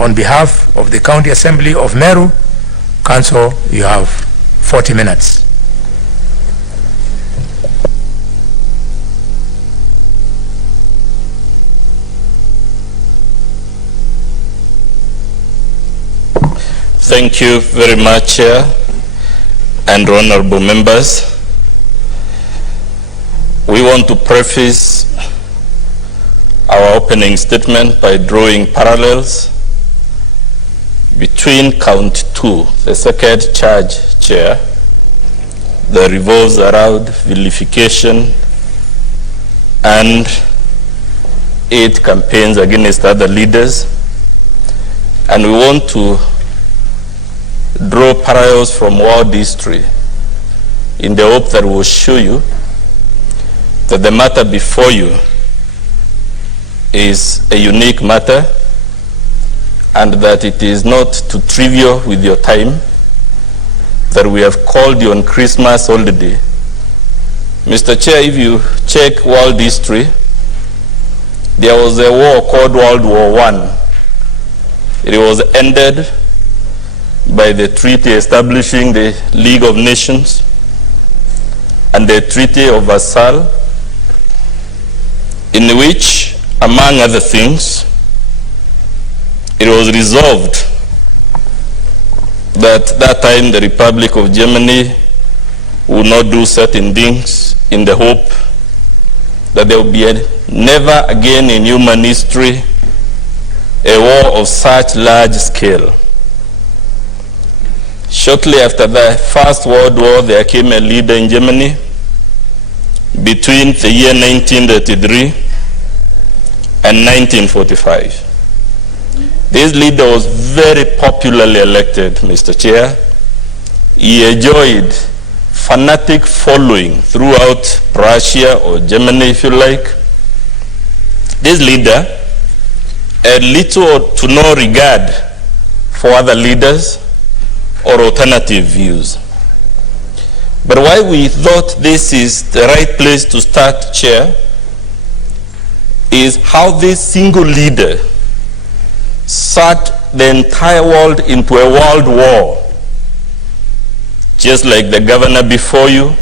on behalf of the County Assembly of Meru, Council, you have 40 minutes. Thank you very much, Chair and honorable members. We want to preface our opening statement by drawing parallels between count 2, the second charge, Chair, that revolves around vilification and 8 campaigns against other leaders. And we want to draw parallels from world history in the hope that will show you that the matter before you is a unique matter and that it is not too trivial with your time, that we have called you on Christmas holiday. Mr. Chair, if you check world history, there was a war called World War I. It was ended by the treaty establishing the League of Nations and the Treaty of Versailles, in which, among other things, it was resolved that time the Republic of Germany would not do certain things in the hope that there will be never again in human history a war of such large scale. Shortly after the First World War, there came a leader in Germany between the year 1933 and 1945. This leader was very popularly elected, Mr. Chair. He enjoyed fanatic following throughout Prussia or Germany, if you like. This leader had little to no regard for other leaders or alternative views. But why we thought this is the right place to start, Chair, is how this single leader sucked the entire world into a world war. Just like the governor before you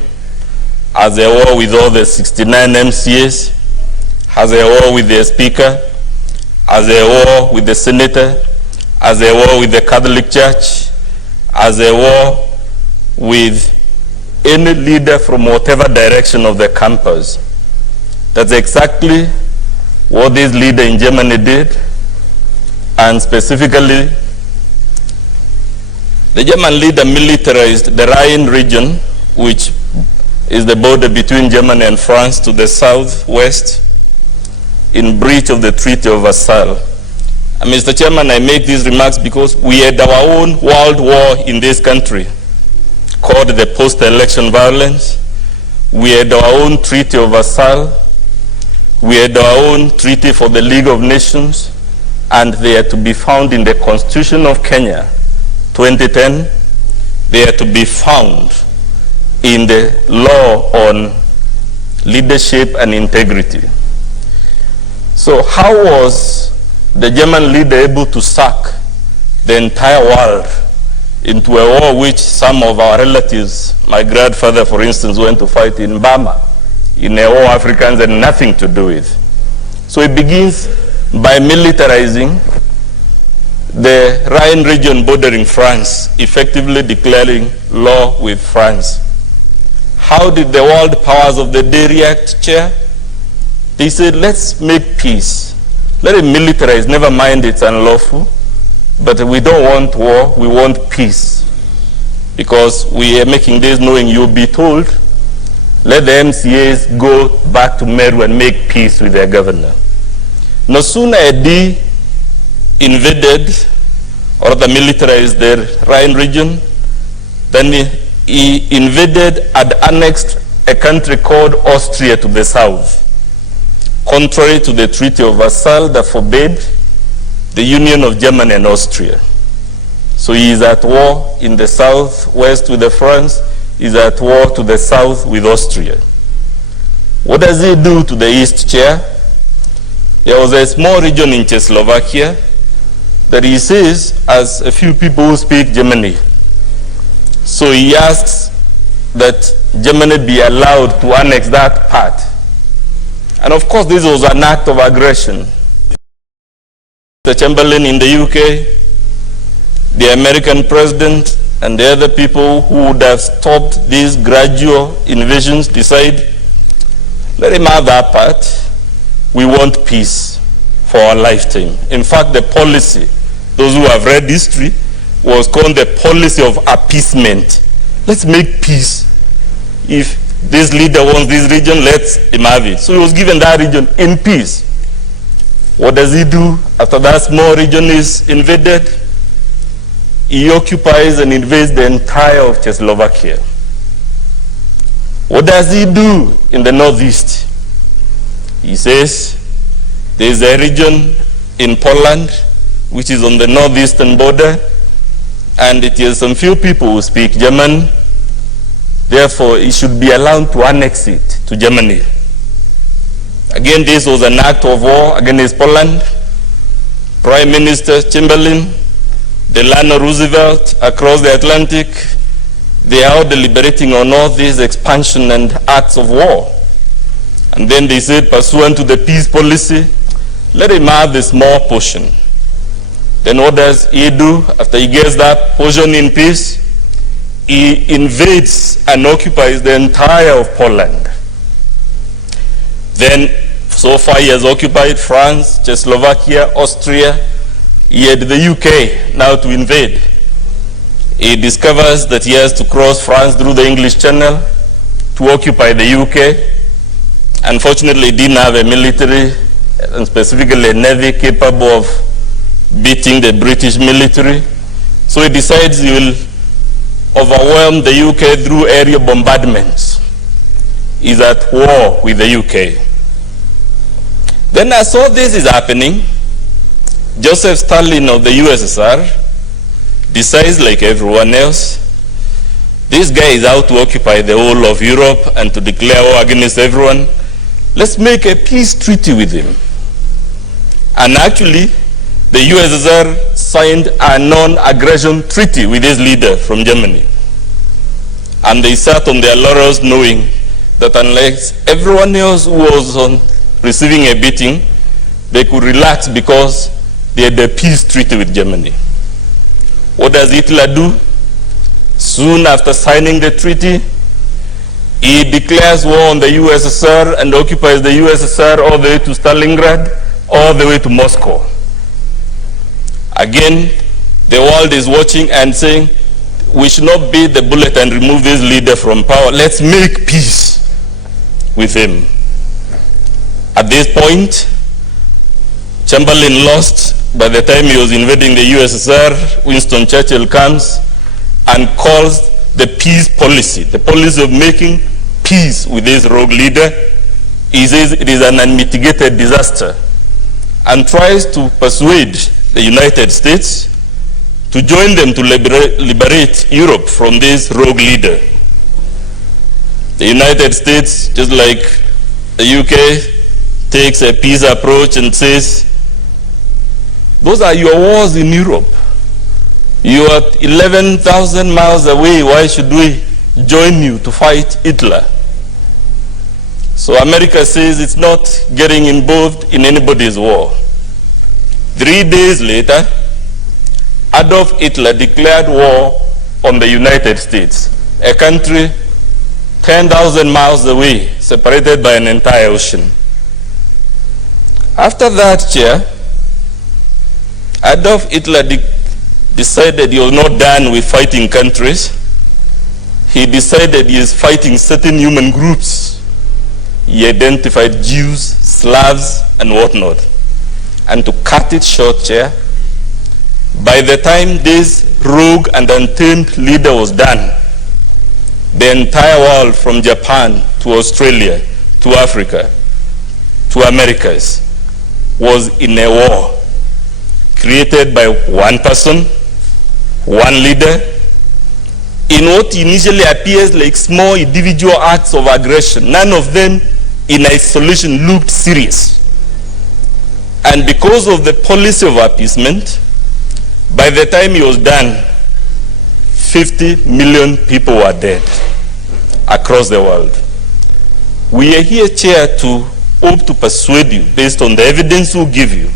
has a war with all the 69 MCAs, has a war with the speaker, has a war with the senator, has a war with the Catholic Church, as a war with any leader from whatever direction of the campus. That's exactly what this leader in Germany did, and specifically, the German leader militarized the Rhine region, which is the border between Germany and France to the southwest, in breach of the Treaty of Versailles. And Mr. Chairman, I make these remarks because we had our own world war in this country called the post-election violence. We had our own Treaty of Versailles. We had our own Treaty for the League of Nations, and they are to be found in the Constitution of Kenya, 2010. They are to be found in the law on leadership and integrity. So how was the German leader able to suck the entire world into a war which some of our relatives, my grandfather for instance, went to fight in Burma, in a war Africans had nothing to do with? So it begins by militarizing the Rhine region bordering France, effectively declaring law with France. How did the world powers of the day react, Chair? They said, let's make peace. Let it militarize, never mind it's unlawful, but we don't want war, we want peace. Because we are making this knowing you'll be told, let the MCAs go back to Meru and make peace with their governor. No sooner had he invaded or the militarized the Rhine region, then he invaded and annexed a country called Austria to the south, contrary to the Treaty of Versailles that forbade the union of Germany and Austria. So he is at war in the southwest with the France, he is at war to the south with Austria. What does he do to the east, Chair? There was a small region in Czechoslovakia that he sees as a few people who speak Germany. So he asks that Germany be allowed to annex that part. And of course, this was an act of aggression. The Chamberlain in the UK, the American president, and the other people who would have stopped these gradual invasions decide, let him have that part. We want peace for our lifetime. In fact, the policy, those who have read history, was called the policy of appeasement. Let's make peace. If this leader wants this region, let him have it. So he was given that region in peace. What does he do after that small region is invaded? He occupies and invades the entire of Czechoslovakia. What does he do in the northeast? He says there is a region in Poland which is on the northeastern border, and it is some few people who speak German. Therefore, it should be allowed to annex it to Germany. Again, this was an act of war against Poland. Prime Minister Chamberlain, Delano Roosevelt across the Atlantic, they are all deliberating on all these expansion and acts of war. And then they said, pursuant to the peace policy, let him have the small portion. Then what does he do after he gets that portion in peace? He invades and occupies the entire of Poland. Then, so far he has occupied France, Czechoslovakia, Austria. He had the UK now to invade. He discovers that he has to cross France through the English Channel to occupy the UK. Unfortunately, he didn't have a military, and specifically a navy, capable of beating the British military. So he decides he will overwhelm the UK through aerial bombardments. He's at war with the UK. Then as all this is happening, Joseph Stalin of the USSR decides, like everyone else, this guy is out to occupy the whole of Europe and to declare war against everyone. Let's make a peace treaty with him. And actually, the USSR signed a non-aggression treaty with his leader from Germany. And they sat on their laurels knowing that unless everyone else who was receiving a beating, they could relax because they had a peace treaty with Germany. What does Hitler do? Soon after signing the treaty, he declares war on the USSR and occupies the USSR all the way to Stalingrad, all the way to Moscow. Again, the world is watching and saying, we should not beat the bullet and remove this leader from power. Let's make peace with him. At this point, Chamberlain lost. By the time he was invading the USSR, Winston Churchill comes and calls the peace policy, the policy of making peace with this rogue leader. He says it is an unmitigated disaster and tries to persuade the United States to join them to liberate Europe from this rogue leader. The United States, just like the UK, takes a peace approach and says, those are your wars in Europe. You are 11,000 miles away. Why should we join you to fight Hitler? So America says it's not getting involved in anybody's war. 3 days later, Adolf Hitler declared war on the United States, a country 10,000 miles away, separated by an entire ocean. After that, Chair, Adolf Hitler decided he was not done with fighting countries. He decided he is fighting certain human groups. He identified Jews, Slavs, and whatnot. And to cut it short, Chair, by the time this rogue and untamed leader was done, the entire world from Japan to Australia to Africa to Americas was in a war created by one person, one leader, in what initially appears like small individual acts of aggression. None of them in isolation looked serious. And because of the policy of appeasement, By the time he was done, 50 million people were dead across the world. We are here, Chair, to hope to persuade you, based on the evidence we'll give you,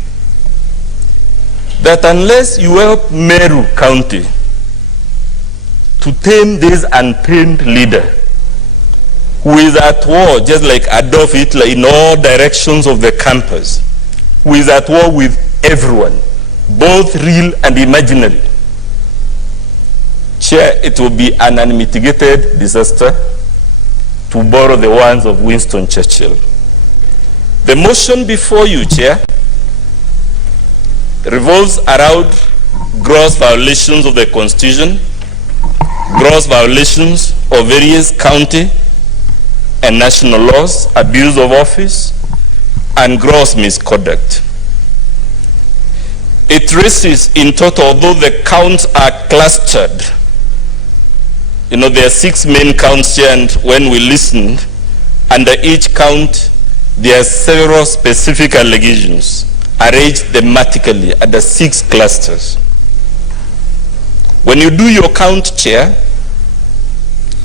that unless you help Meru County to tame this untamed leader who is at war, just like Adolf Hitler, in all directions of the campus, who is at war with everyone, both real and imaginary, Chair, it will be an unmitigated disaster, to borrow the words of Winston Churchill. The motion before you, Chair, revolves around gross violations of the Constitution, gross violations of various county and national laws, abuse of office, and gross misconduct. It raises in total, although the counts are clustered, there are 6 main counts here, and when we listened, under each count, there are several specific allegations arranged thematically under 6 clusters. When you do your count, Chair,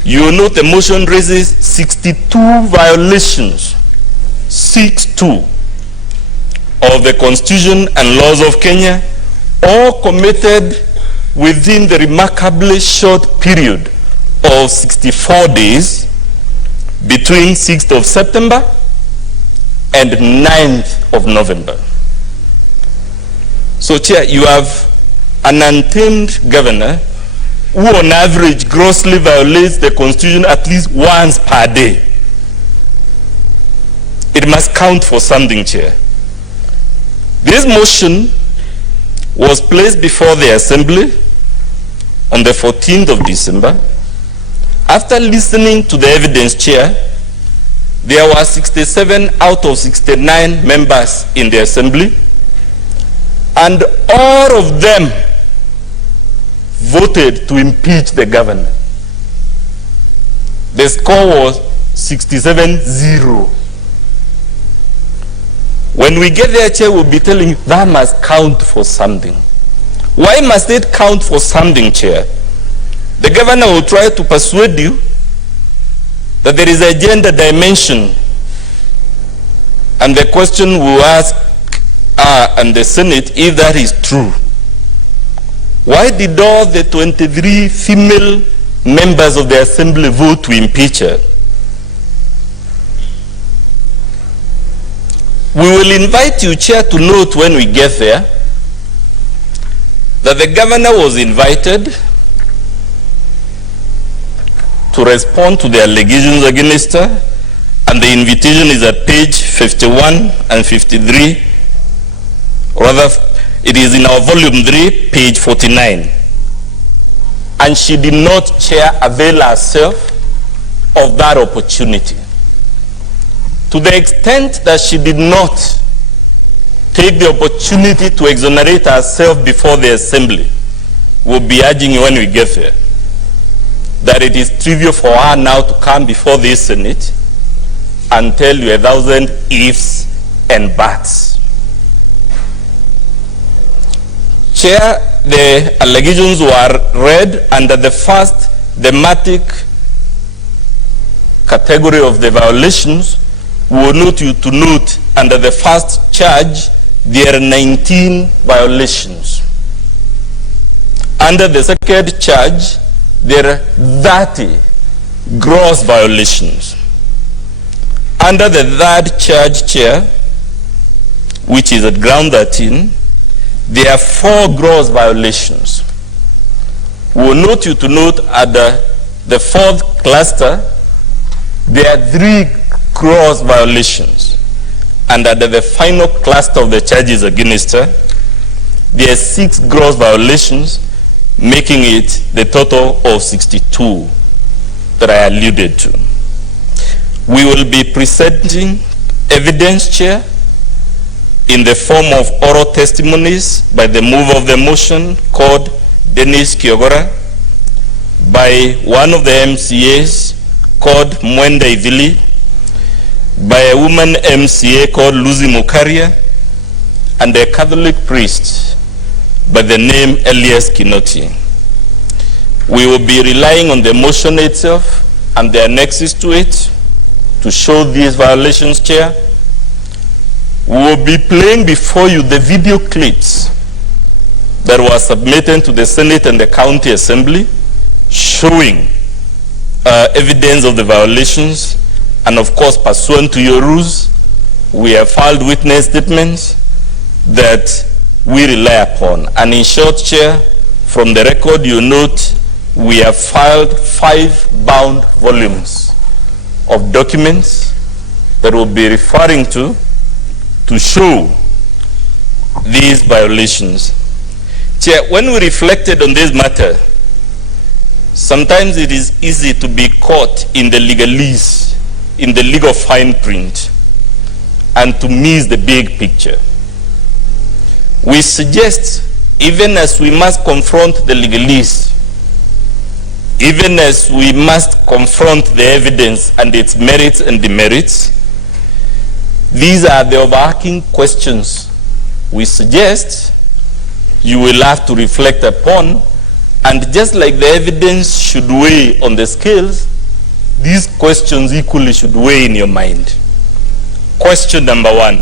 you will note the motion raises 62 violations, 62, of the Constitution and laws of Kenya, all committed within the remarkably short period of 64 days between 6th of September and 9th of November. So, Chair, you have an untamed governor who on average grossly violates the Constitution at least once per day. It must count for something, Chair. This motion was placed before the Assembly on the 14th of December. After listening to the evidence, Chair, there were 67 out of 69 members in the Assembly, and all of them voted to impeach the governor. The score was 67-0. When we get there, Chair, we'll be telling you that must count for something. Why must it count for something, Chair? The governor will try to persuade you that there is a gender dimension, and the question will ask and the Senate, if that is true, why did all the 23 female members of the Assembly vote to impeach her? We will invite you, Chair, to note when we get there that the governor was invited to respond to the allegations against her, and the invitation is at page 51 and 53. Rather, it is in our volume 3, page 49. And she did not, Chair, avail herself of that opportunity. To the extent that she did not take the opportunity to exonerate herself before the Assembly, we'll be urging you when we get there that it is trivial for her now to come before the Senate and tell you 1,000 ifs and buts. Chair, the allegations were read under the first thematic category of the violations. We will note you to note under the first charge there are 19 violations. Under the second charge there are 30 gross violations. Under the third charge, Chair, which is at ground 13, there are 4 gross violations. We will note you to note under the fourth cluster there are 3 gross violations, and under the final cluster of the charges against her there are 6 gross violations, making it the total of 62 that I alluded to. We will be presenting evidence, Chair, in the form of oral testimonies by the mover of the motion, called Dennis Kiogora, by one of the MCAs called Mwenda Ivili, by a woman MCA called Lucy Mukaria, and a Catholic priest by the name Elias Kinoti. We will be relying on the motion itself and the annexes to it to show these violations, Chair. We will be playing before you the video clips that were submitted to the Senate and the County Assembly showing evidence of the violations, and of course, pursuant to your rules, we have filed witness statements that we rely upon. And in short, Chair, from the record you note, we have filed 5 bound volumes of documents that we'll be referring to show these violations. Chair, when we reflected on this matter, sometimes it is easy to be caught in the legalese, in the legal fine print, and to miss the big picture. We suggest, even as we must confront the legalese, even as we must confront the evidence and its merits and demerits, these are the overarching questions we suggest you will have to reflect upon. And just like the evidence should weigh on the scales, these questions equally should weigh in your mind. Question number 1.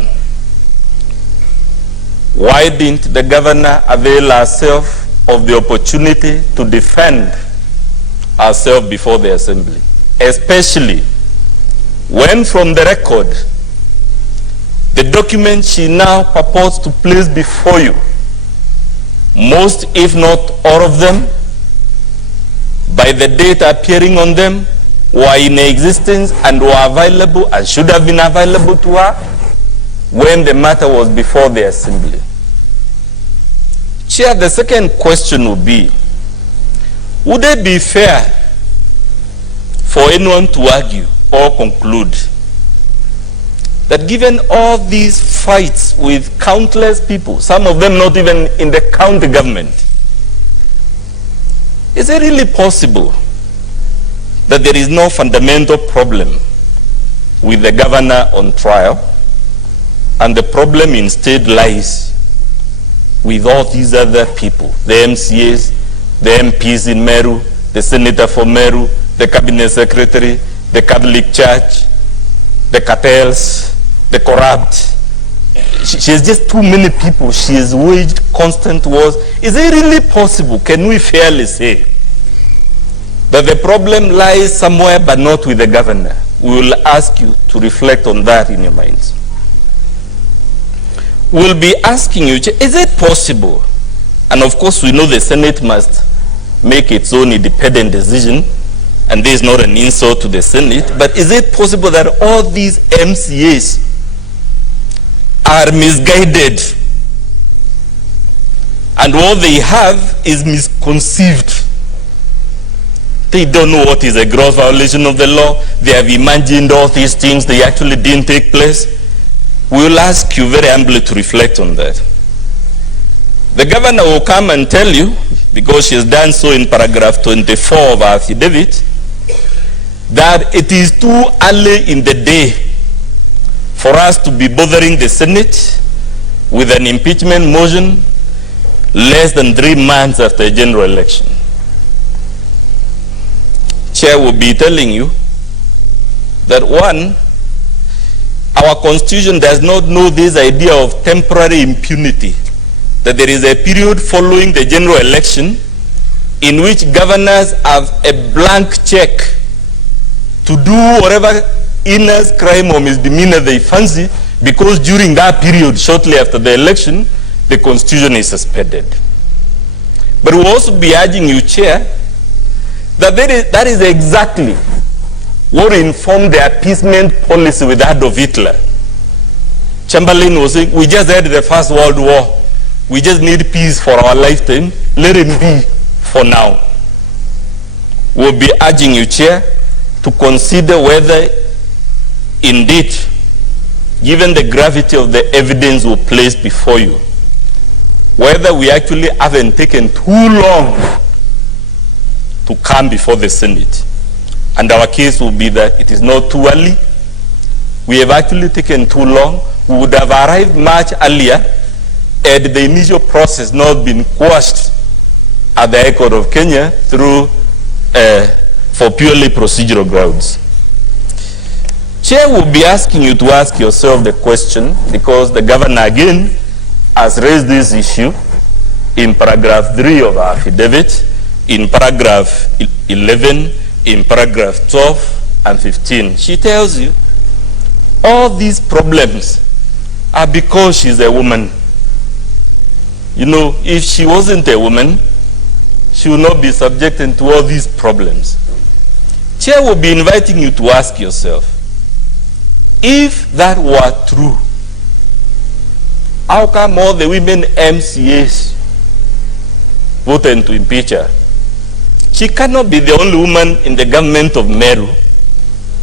Why didn't the governor avail herself of the opportunity to defend herself before the Assembly? Especially when from the record, the document she now purports to place before you, most if not all of them, by the date appearing on them, were in existence and were available and should have been available to her when the matter was before the Assembly. Chair, the second question would be, would it be fair for anyone to argue or conclude that given all these fights with countless people, some of them not even in the county government, is it really possible that there is no fundamental problem with the governor on trial, and the problem instead lies with all these other people, the MCAs, the MPs in Meru, the senator for Meru, the cabinet secretary, the Catholic Church, the cartels, the corrupt? She has just too many people. She has waged constant wars. Is it really possible, can we fairly say, that the problem lies somewhere but not with the governor? We will ask you to reflect on that in your minds. We'll be asking you, is it possible, and of course we know the Senate must make its own independent decision, and this is not an insult to the Senate, but is it possible that all these MCAs are misguided and what they have is misconceived? They don't know what is a gross violation of the law. They have imagined all these things. They actually didn't take place. We will ask you very humbly to reflect on that. The governor will come and tell you, because she has done so in paragraph 24 of our affidavit, that it is too early in the day for us to be bothering the Senate with an impeachment motion less than 3 months after a general election. Chair will be telling you that, one, our Constitution does not know this idea of temporary impunity, that there is a period following the general election in which governors have a blank check to do whatever heinous crime or misdemeanor they fancy, because during that period, shortly after the election, the Constitution is suspended. But we'll also be urging you, Chair, that is exactly what informed the appeasement policy with Adolf Hitler. Chamberlain was saying, we just had the First World War. We just need peace for our lifetime. Let him be for now. We'll be urging you, Chair, to consider whether indeed, given the gravity of the evidence we placed before you, whether we actually haven't taken too long to come before the Senate. And our case will be that it is not too early. We have actually taken too long. We would have arrived much earlier had the initial process not been quashed at the High Court of Kenya through for purely procedural grounds. Chair will be asking you to ask yourself the question, because the governor again has raised this issue in paragraph 3 of our affidavit, in paragraph 11, in paragraph 12 and 15. She tells you all these problems are because she's a woman. You know, if she wasn't a woman, she will not be subjected to all these problems. Chair will be inviting you to ask yourself, if that were true, how come all the women MCAs voted to impeach her? She cannot be the only woman in the government of Meru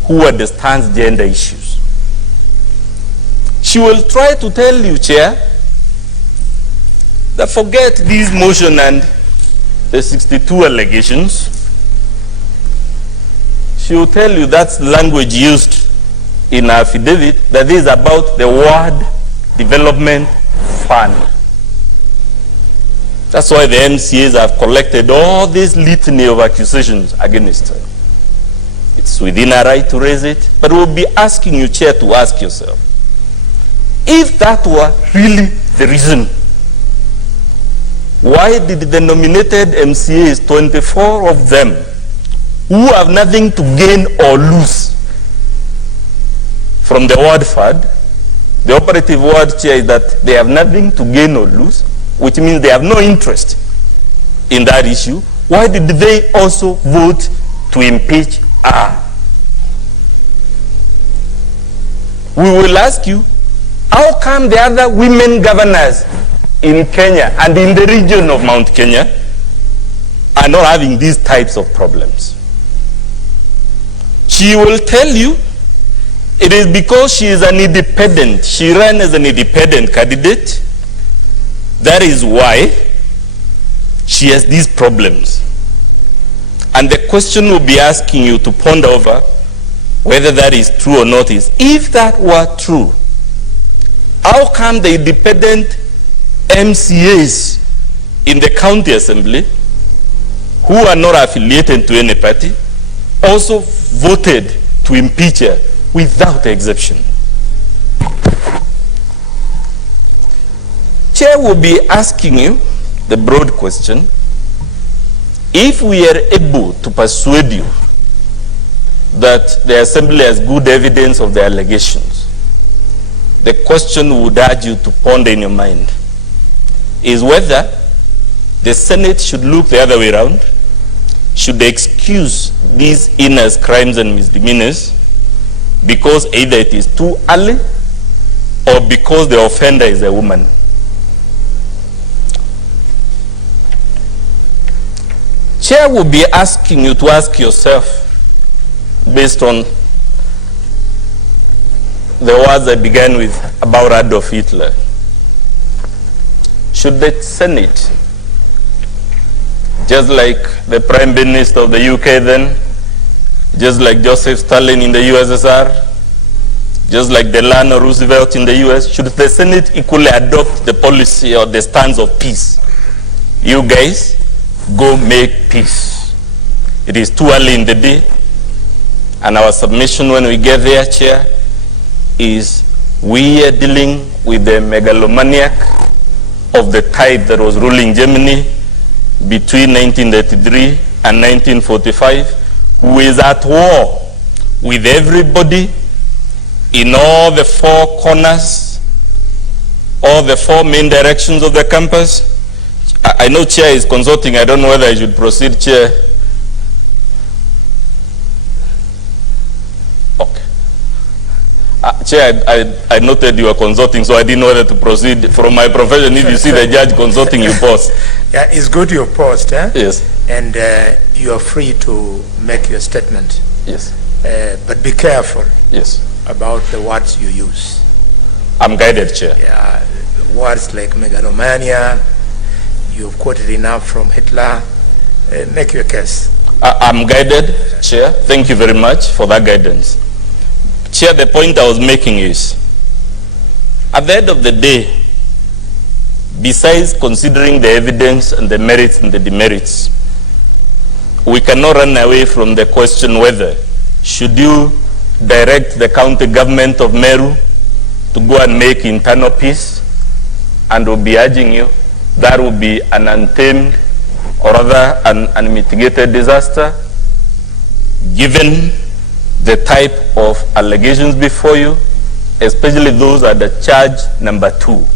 who understands gender issues. She will try to tell you, Chair, that forget this motion and the 62 allegations. She will tell you that's language used in our affidavit, that is about the Ward Development Fund. That's why the MCAs have collected all this litany of accusations against her. It's within our right to raise it, but we'll be asking you, Chair, to ask yourself, if that were really the reason, why did the nominated MCAs, 24 of them, who have nothing to gain or lose from the ward fund, the operative word, Chair, is that they have nothing to gain or lose, which means they have no interest in that issue, why did they also vote to impeach her? We will ask you, how come the other women governors in Kenya and in the region of Mount Kenya are not having these types of problems? She will tell you it is because she is an independent. She ran as an independent candidate. That is why she has these problems. And the question we'll be asking you to ponder over, whether that is true or not, is, if that were true, how come the independent MCAs in the county assembly, who are not affiliated to any party, also voted to impeach her without exception? Chair will be asking you the broad question, if we are able to persuade you that the assembly has good evidence of the allegations, the question we would urge you to ponder in your mind is whether the Senate should look the other way around, should they excuse these heinous crimes and misdemeanors because either it is too early or because the offender is a woman. Chair will be asking you to ask yourself, based on the words I began with about Adolf Hitler, should the Senate, just like the Prime Minister of the UK then, just like Joseph Stalin in the USSR, just like Delano Roosevelt in the US, should the Senate equally adopt the policy or the stance of peace? You guys, go make peace. It is too early in the day, and our submission when we get there, Chair, is we are dealing with the megalomaniac of the type that was ruling Germany between 1933 and 1945, who is at war with everybody in all the four corners, all the four main directions of the campus. I know Chair is consulting. I don't know whether I should proceed, Chair. Okay. Chair, I noted you were consulting, so I didn't know whether to proceed. From my profession, if you see the judge consulting, you pause. Yeah, it's good you paused, eh? Yes. And you are free to make your statement. Yes. But be careful. Yes. About the words you use. I'm guided, Chair. Yeah, words like megalomania, you've quoted enough from Hitler. Make your case. I'm guided, Chair. Thank you very much for that guidance. Chair, the point I was making is, at the end of the day, besides considering the evidence and the merits and the demerits, we cannot run away from the question whether should you direct the county government of Meru to go and make internal peace, and we'll be urging you that will be an untamed or rather an unmitigated disaster, given the type of allegations before you, especially those at the charge number 2.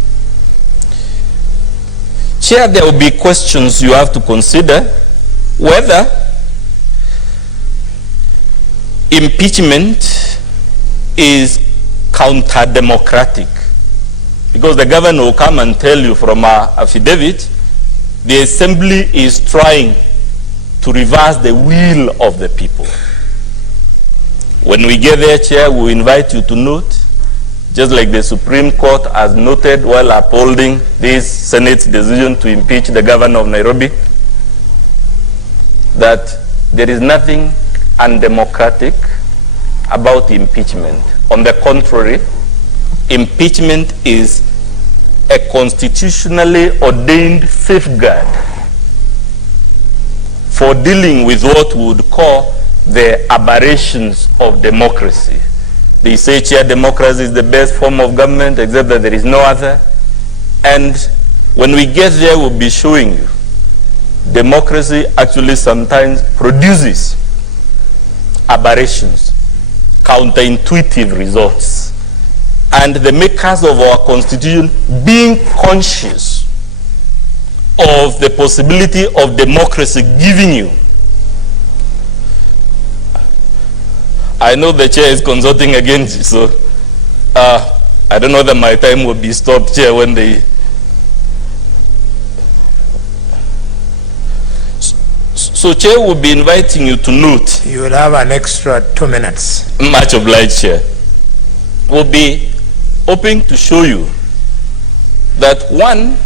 Chair, there will be questions you have to consider whether impeachment is counter-democratic, because the governor will come and tell you from our affidavit the assembly is trying to reverse the will of the people. When we get there, Chair, we invite you to note, just like the Supreme Court has noted while upholding this Senate's decision to impeach the governor of Nairobi, that there is nothing undemocratic about impeachment. On the contrary, impeachment is a constitutionally ordained safeguard for dealing with what we would call the aberrations of democracy. They say, Chair, democracy is the best form of government, except that there is no other. And when we get there, we'll be showing you democracy actually sometimes produces aberrations, counterintuitive results. And the makers of our constitution, being conscious of the possibility of democracy giving you. I know the Chair is consulting against you, so I don't know that my time will be stopped, Chair, when they... So, Chair, will be inviting you to note. You will have an extra 2 minutes. Much obliged, Chair. We'll be hoping to show you that, one,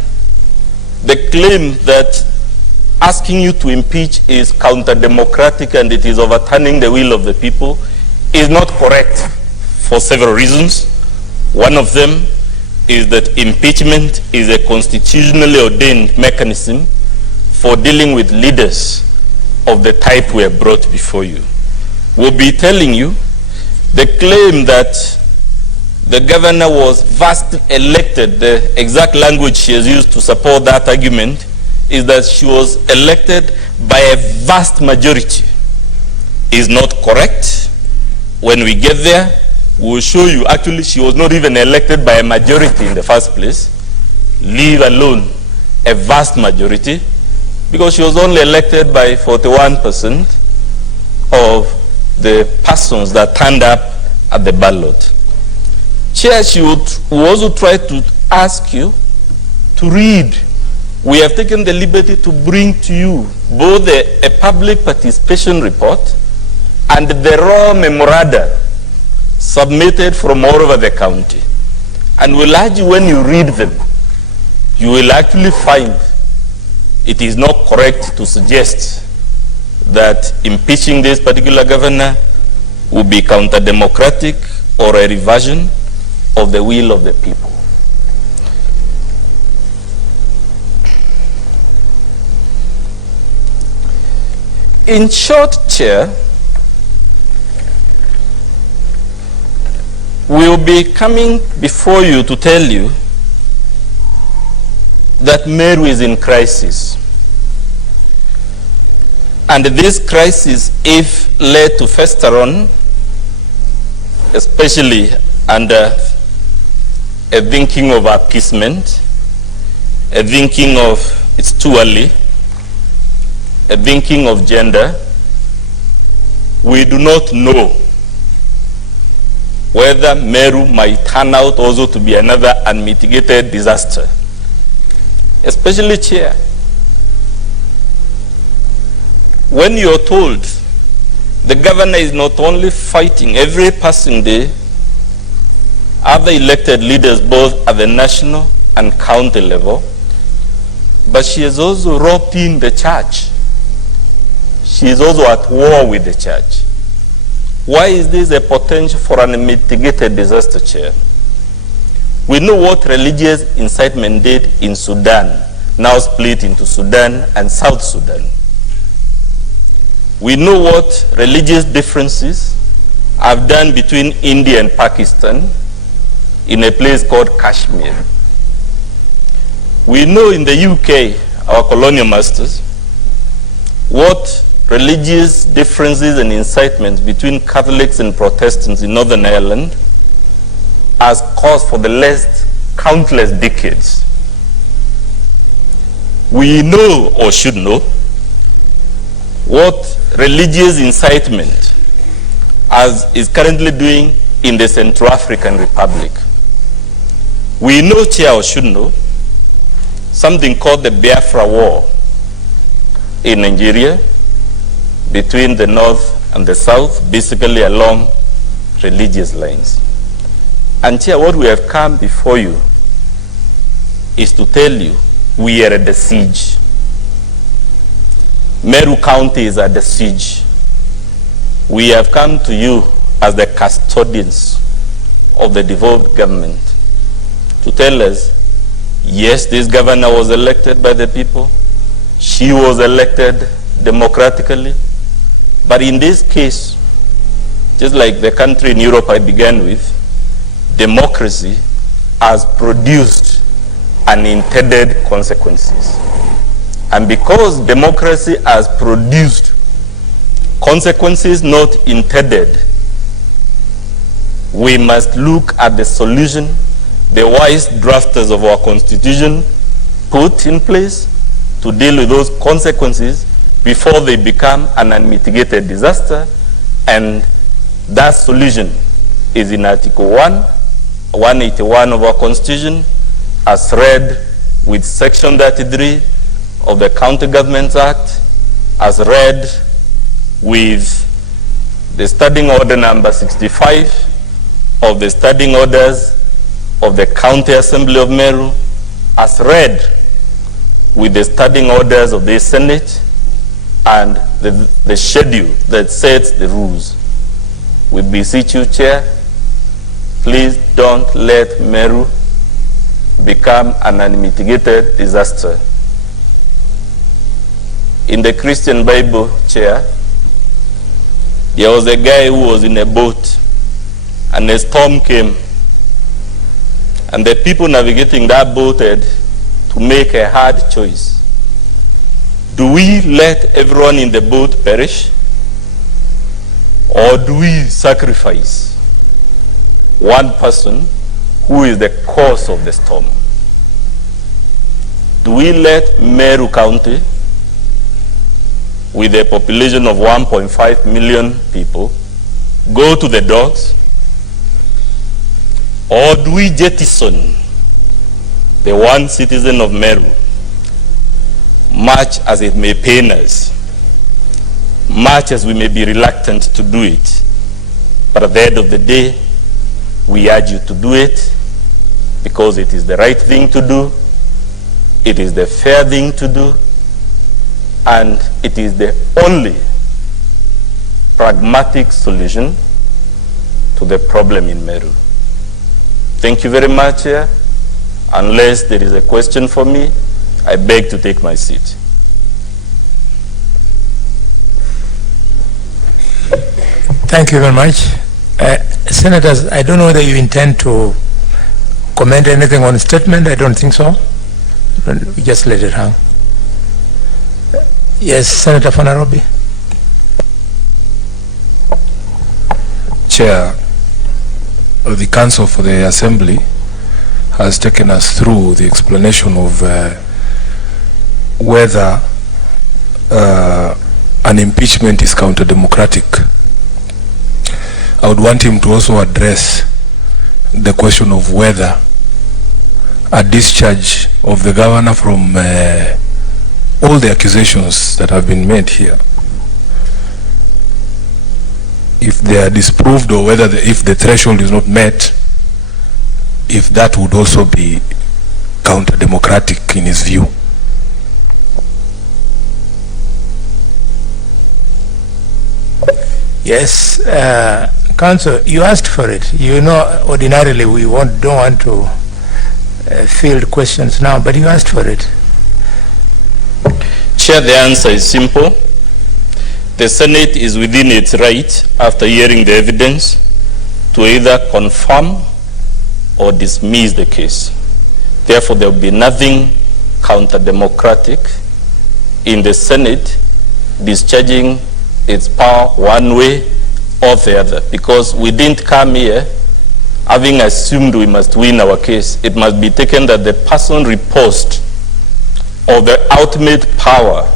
the claim that asking you to impeach is counter-democratic and it is overturning the will of the people is not correct for several reasons. One of them is that impeachment is a constitutionally ordained mechanism for dealing with leaders of the type we have brought before you. We'll be telling you the claim that the governor was vastly elected, the exact language she has used to support that argument is that she was elected by a vast majority, is not correct. When we get there, we'll show you actually she was not even elected by a majority in the first place, leave alone a vast majority, because she was only elected by 41% of the persons that turned up at the ballot. Chair, she would also try to ask you to read. We have taken the liberty to bring to you both a public participation report and the raw memoranda submitted from all over the county. And we'll urge you, when you read them, you will actually find it is not correct to suggest that impeaching this particular governor will be counter-democratic or a reversion of the will of the people. In short, Chair, we will be coming before you to tell you that Meru is in crisis. And this crisis, if led to fester on, especially under a thinking of appeasement, a thinking of it's too early, a thinking of gender, we do not know whether Meru might turn out also to be another unmitigated disaster. Especially, Chair, when you're told the governor is not only fighting every passing day other elected leaders both at the national and county level, but she has also roped in the church. She is also at war with the church. Why is this a potential for an unmitigated disaster, Chair? We know what religious incitement did in Sudan, now split into Sudan and South Sudan. We know what religious differences have done between India and Pakistan in a place called Kashmir. We know in the UK, our colonial masters, what religious differences and incitements between Catholics and Protestants in Northern Ireland has caused for the last countless decades. We know, or should know, what religious incitement is currently doing in the Central African Republic. We know, Chair, or should know, something called the Biafra War in Nigeria between the North and the South, basically along religious lines. And Chair, what we have come before you is to tell you we are at the siege. Meru County is at the siege. We have come to you as the custodians of the devolved government to tell us, yes, this governor was elected by the people. She was elected democratically. But in this case, just like the country in Europe I began with, democracy has produced unintended consequences. And because democracy has produced consequences not intended, we must look at the solution the wise drafters of our Constitution put in place to deal with those consequences before they become an unmitigated disaster. And that solution is in Article 181 of our Constitution, as read with Section 33 of the County Governments Act, as read with the Standing Order number 65 of the Standing Orders of the County Assembly of Meru, as read with the Standing Orders of the Senate and the schedule that sets the rules. We beseech you, Chair, please don't let Meru become an unmitigated disaster. In the Christian Bible, Chair, there was a guy who was in a boat and a storm came, and the people navigating that boat had to make a hard choice. Do we let everyone in the boat perish, or do we sacrifice one person who is the cause of the storm? Do we let Meru County, with a population of 1.5 million people, go to the dogs? Or do we jettison the one citizen of Meru, much as it may pain us, much as we may be reluctant to do it, but at the end of the day, we urge you to do it because it is the right thing to do, it is the fair thing to do, and it is the only pragmatic solution to the problem in Meru. Thank you very much, Chair. Unless there is a question for me, I beg to take my seat. Thank you very much. Senators, I don't know whether you intend to comment anything on the statement. I don't think so. We just let it hang. Yes, Senator Fanarobi. Chair, the Council for the Assembly has taken us through the explanation of whether an impeachment is counter-democratic. I would want him to also address the question of whether a discharge of the governor from all the accusations that have been made here, if they are disproved, or whether if the threshold is not met, if that would also be counter-democratic in his view. Yes, Council, you asked for it. You know, ordinarily we don't want to field questions now, but you asked for it. Chair, the answer is simple. The Senate is within its right, after hearing the evidence, to either confirm or dismiss the case. Therefore, there will be nothing counter-democratic in the Senate discharging its power one way or the other, because we didn't come here having assumed we must win our case. It must be taken that the person reposed or the ultimate power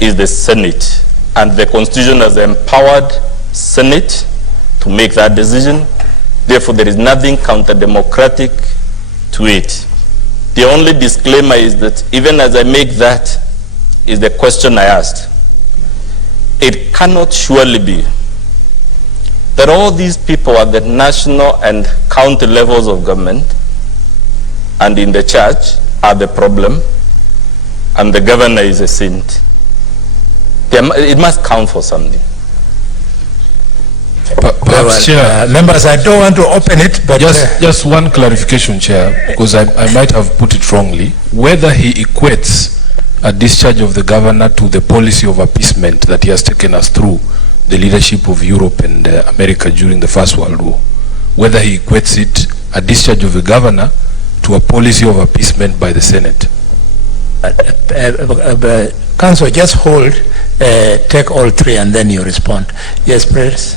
is the Senate, and the Constitution has empowered Senate to make that decision. Therefore, there is nothing counter-democratic to it. The only disclaimer is that even as I make that, is the question I asked. It cannot surely be that all these people at the national and county levels of government and in the church are the problem, and the governor is a saint. It must count for something. Perhaps, Chair, members, I don't want to open it, but just one clarification, Chair, because I might have put it wrongly. Whether he equates a discharge of the governor to the policy of appeasement that he has taken us through the leadership of Europe and America during the First World War, whether he equates it, a discharge of the governor, to a policy of appeasement by the Senate. Council, just hold, take all three and then you respond. Yes, please.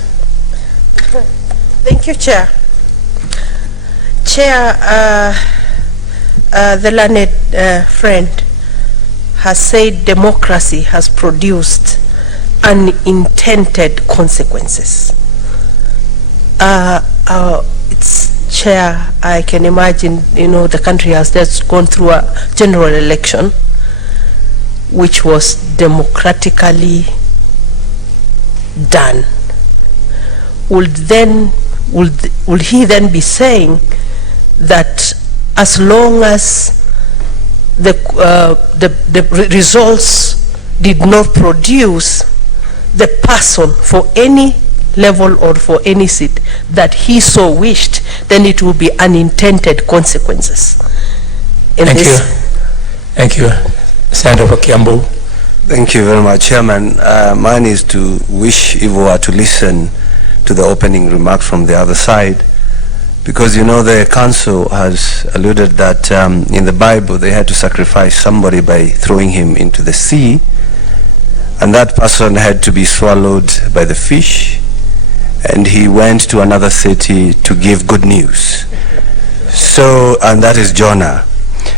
Thank you, Chair. Chair, the learned friend has said democracy has produced unintended consequences. It's, Chair, I can imagine, the country has just gone through a general election which was democratically done. Would he then be saying that as long as the results did not produce the person for any level or for any seat that he so wished, then it will be unintended consequences? Thank you. Senator Kiambu. Thank you very much, Chairman. Mine is to wish, if we were to listen to the opening remarks from the other side, because the council has alluded that in the Bible they had to sacrifice somebody by throwing him into the sea, and that person had to be swallowed by the fish, and he went to another city to give good news. So, and that is Jonah.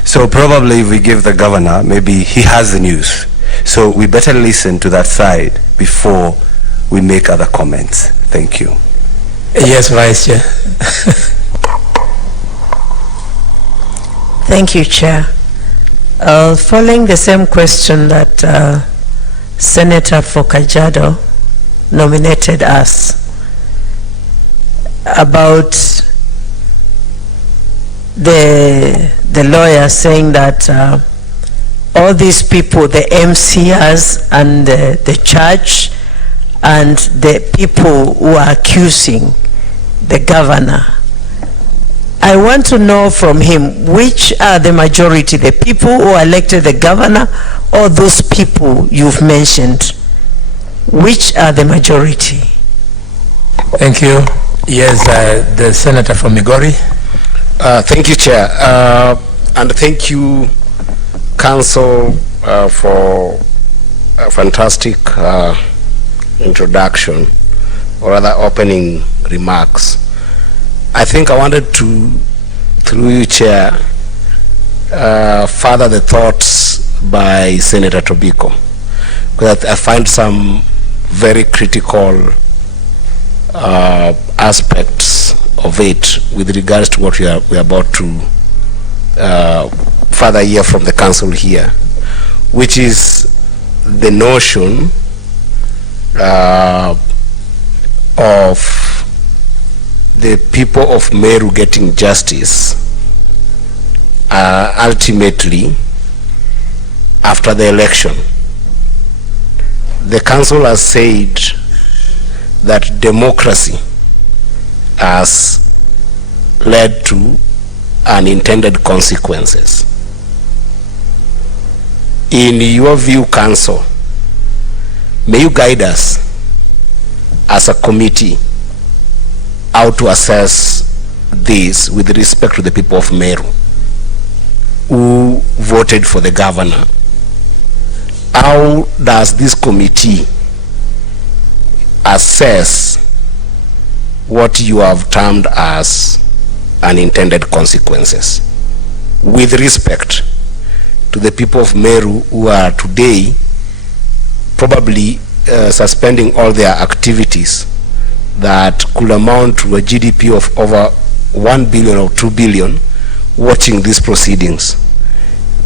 So probably if we give the governor, maybe he has the news. So we better listen to that side before we make other comments. Thank you. Yes, Vice Chair. Thank you, Chair. Following the same question that Senator for Kajiado nominated us about the lawyer saying that all these people, the MCs and the church and the people who are accusing the governor, I want to know from him, which are the majority, the people who elected the governor or those people you've mentioned? Which are the majority? Thank you. Yes, the Senator from Migori. Thank you, Chair. And thank you, Council, for a fantastic introduction, or rather opening remarks. I think I wanted to, through you, Chair, further the thoughts by Senator Tobiko, because I find some very critical aspects of it with regards to what we are about to further hear from the council here, which is the notion of the people of Meru getting justice ultimately after the election. The council has said that democracy has led to unintended consequences. In your view, Council, may you guide us as a committee how to assess this with respect to the people of Meru who voted for the governor. How does this committee assess what you have termed as unintended consequences with respect to the people of Meru who are today probably suspending all their activities that could amount to a GDP of over 1 billion or 2 billion watching these proceedings?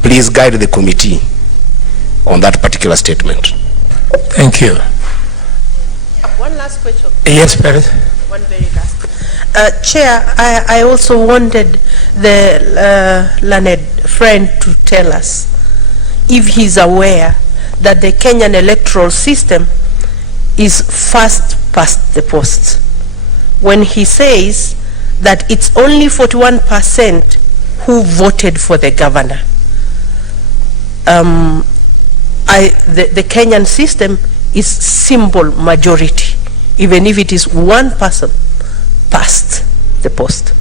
Please guide the committee on that particular statement. Thank you. One last question. Yes, Perez. One very last. Chair, I also wanted the learned friend to tell us if he's aware that the Kenyan electoral system is first past the post. When he says that it's only 41% who voted for the governor. The Kenyan system is simple majority, even if it is one person past the post.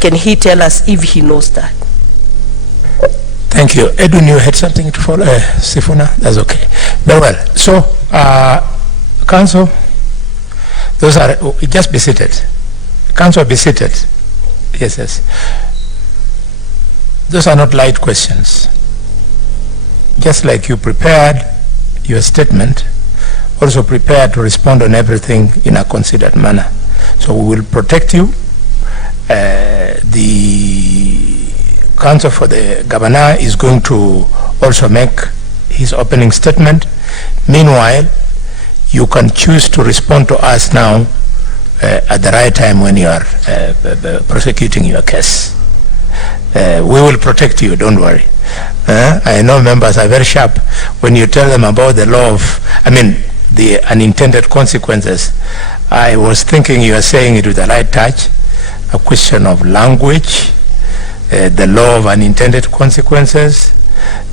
Can he tell us if he knows that? Thank you. Edwin, you had something to follow? Sifuna? That's okay. Very well. So, Council, those are, just be seated. Council, be seated. Yes, yes. Those are not light questions. Just like you prepared your statement, also prepare to respond on everything in a considered manner. So we will protect you. The counsel for the governor is going to also make his opening statement. Meanwhile, you can choose to respond to us now at the right time when you are prosecuting your case. We will protect you, don't worry. I know members are very sharp when you tell them about the law of, the unintended consequences. I was thinking you are saying it with a light touch, a question of language, the law of unintended consequences.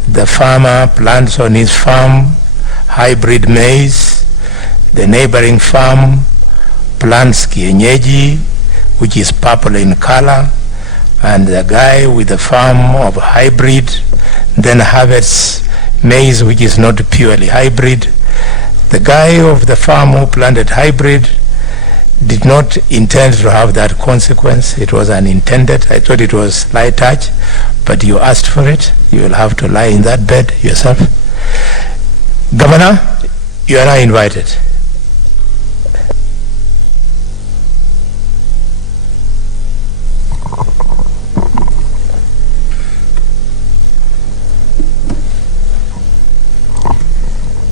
The farmer plants on his farm hybrid maize, the neighboring farm plants kienyeji, which is purple in color, and the guy with the farm of hybrid then harvests maize which is not purely hybrid. The guy of the farm who planted hybrid did not intend to have that consequence. It was unintended. I thought it was light touch, but you asked for it. You will have to lie in that bed yourself. Governor, you are now invited.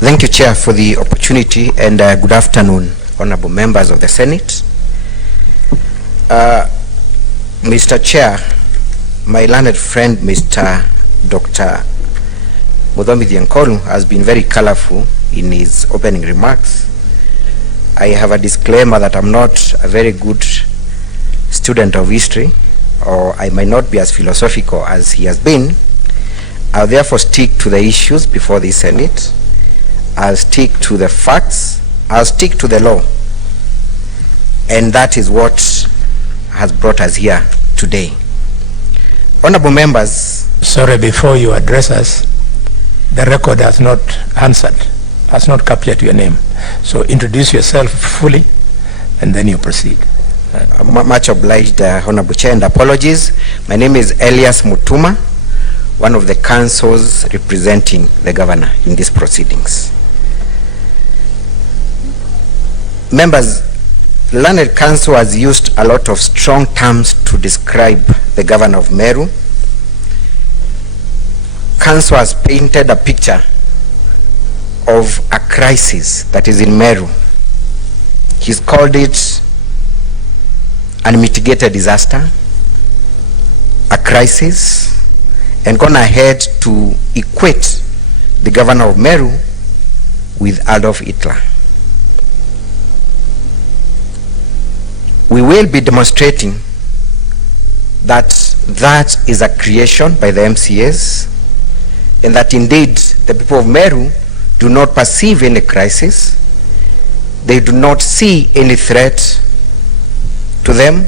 Thank you, Chair, for the opportunity, and good afternoon, honorable members of the Senate. Mr. Chair, my learned friend, Mr. Dr. Mutembei has been very colorful in his opening remarks. I have a disclaimer that I'm not a very good student of history, or I might not be as philosophical as he has been. I'll therefore stick to the issues before the Senate. I'll stick to the facts, I'll stick to the law. And that is what has brought us here today. Honorable members. Sorry, before you address us, the record has not answered, has not captured your name. So introduce yourself fully and then you proceed. Much obliged, Honorable Chair, and apologies. My name is Elias Mutuma, one of the councils representing the governor in these proceedings. Members, learned counsel has used a lot of strong terms to describe the governor of Meru. Counsel has painted a picture of a crisis that is in Meru. He's called it unmitigated disaster, a crisis, and gone ahead to equate the governor of Meru with Adolf Hitler. We will be demonstrating that that is a creation by the MCAs, and that indeed the people of Meru do not perceive any crisis, they do not see any threat to them,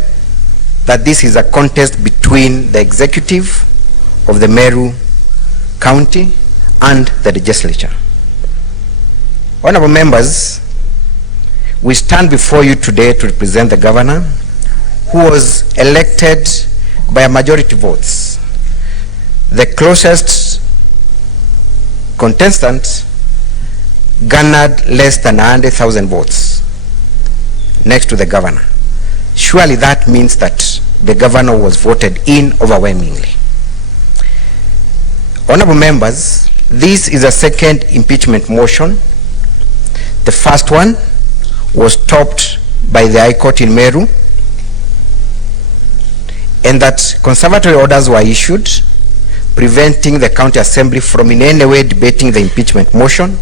that this is a contest between the executive of the Meru County and the legislature. Honorable members, we stand before you today to represent the governor who was elected by a majority votes. The closest contestant garnered less than 100,000 votes next to the governor. Surely that means that the governor was voted in overwhelmingly. Honorable members, this is a second impeachment motion. The first one was stopped by the High Court in Meru, and that conservatory orders were issued preventing the county assembly from in any way debating the impeachment motion,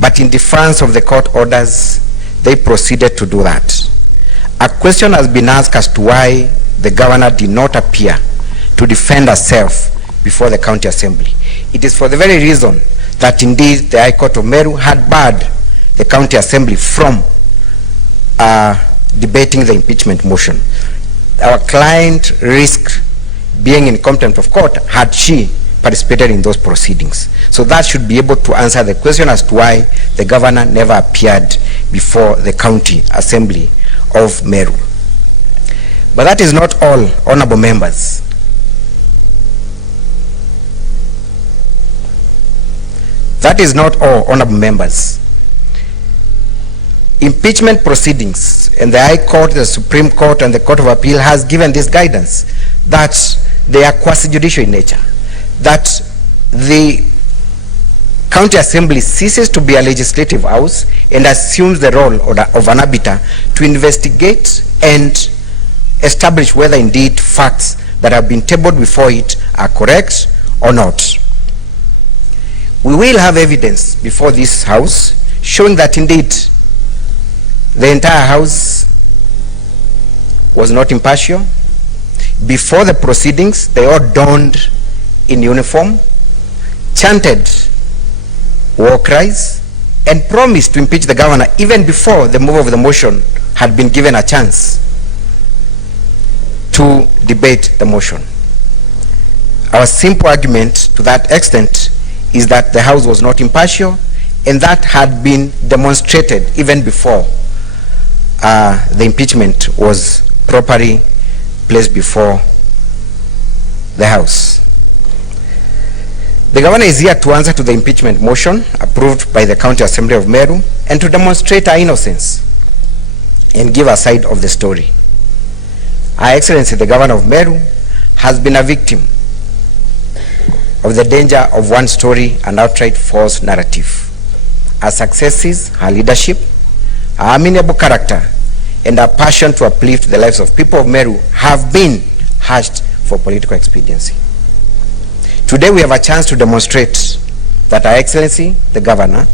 but in defiance of the court orders, they proceeded to do that. A question has been asked as to why the governor did not appear to defend herself before the county assembly. It is for the very reason that indeed the High Court of Meru had barred the county assembly from debating the impeachment motion. Our client risked being in contempt of court had she participated in those proceedings. So that should be able to answer the question as to why the governor never appeared before the county assembly of Meru. But that is not all, honorable members. That is not all, honorable members. Impeachment proceedings, and the High Court, the Supreme Court, and the Court of Appeal has given this guidance that they are quasi-judicial in nature, that the county assembly ceases to be a legislative house and assumes the role of an arbiter to investigate and establish whether indeed facts that have been tabled before it are correct or not. We will have evidence before this house showing that indeed the entire house was not impartial. Before the proceedings, they all donned in uniform, chanted war cries, and promised to impeach the governor even before the move of the motion had been given a chance to debate the motion. Our simple argument to that extent is that the house was not impartial, and that had been demonstrated even before the impeachment was properly placed before the House. The governor is here to answer to the impeachment motion approved by the County Assembly of Meru and to demonstrate her innocence and give a side of the story. Her Excellency, the Governor of Meru, has been a victim of the danger of one story and outright false narrative. Her successes, her leadership, her amiable character, and her passion to uplift the lives of people of Meru have been hashed for political expediency. Today we have a chance to demonstrate that Her Excellency, the Governor,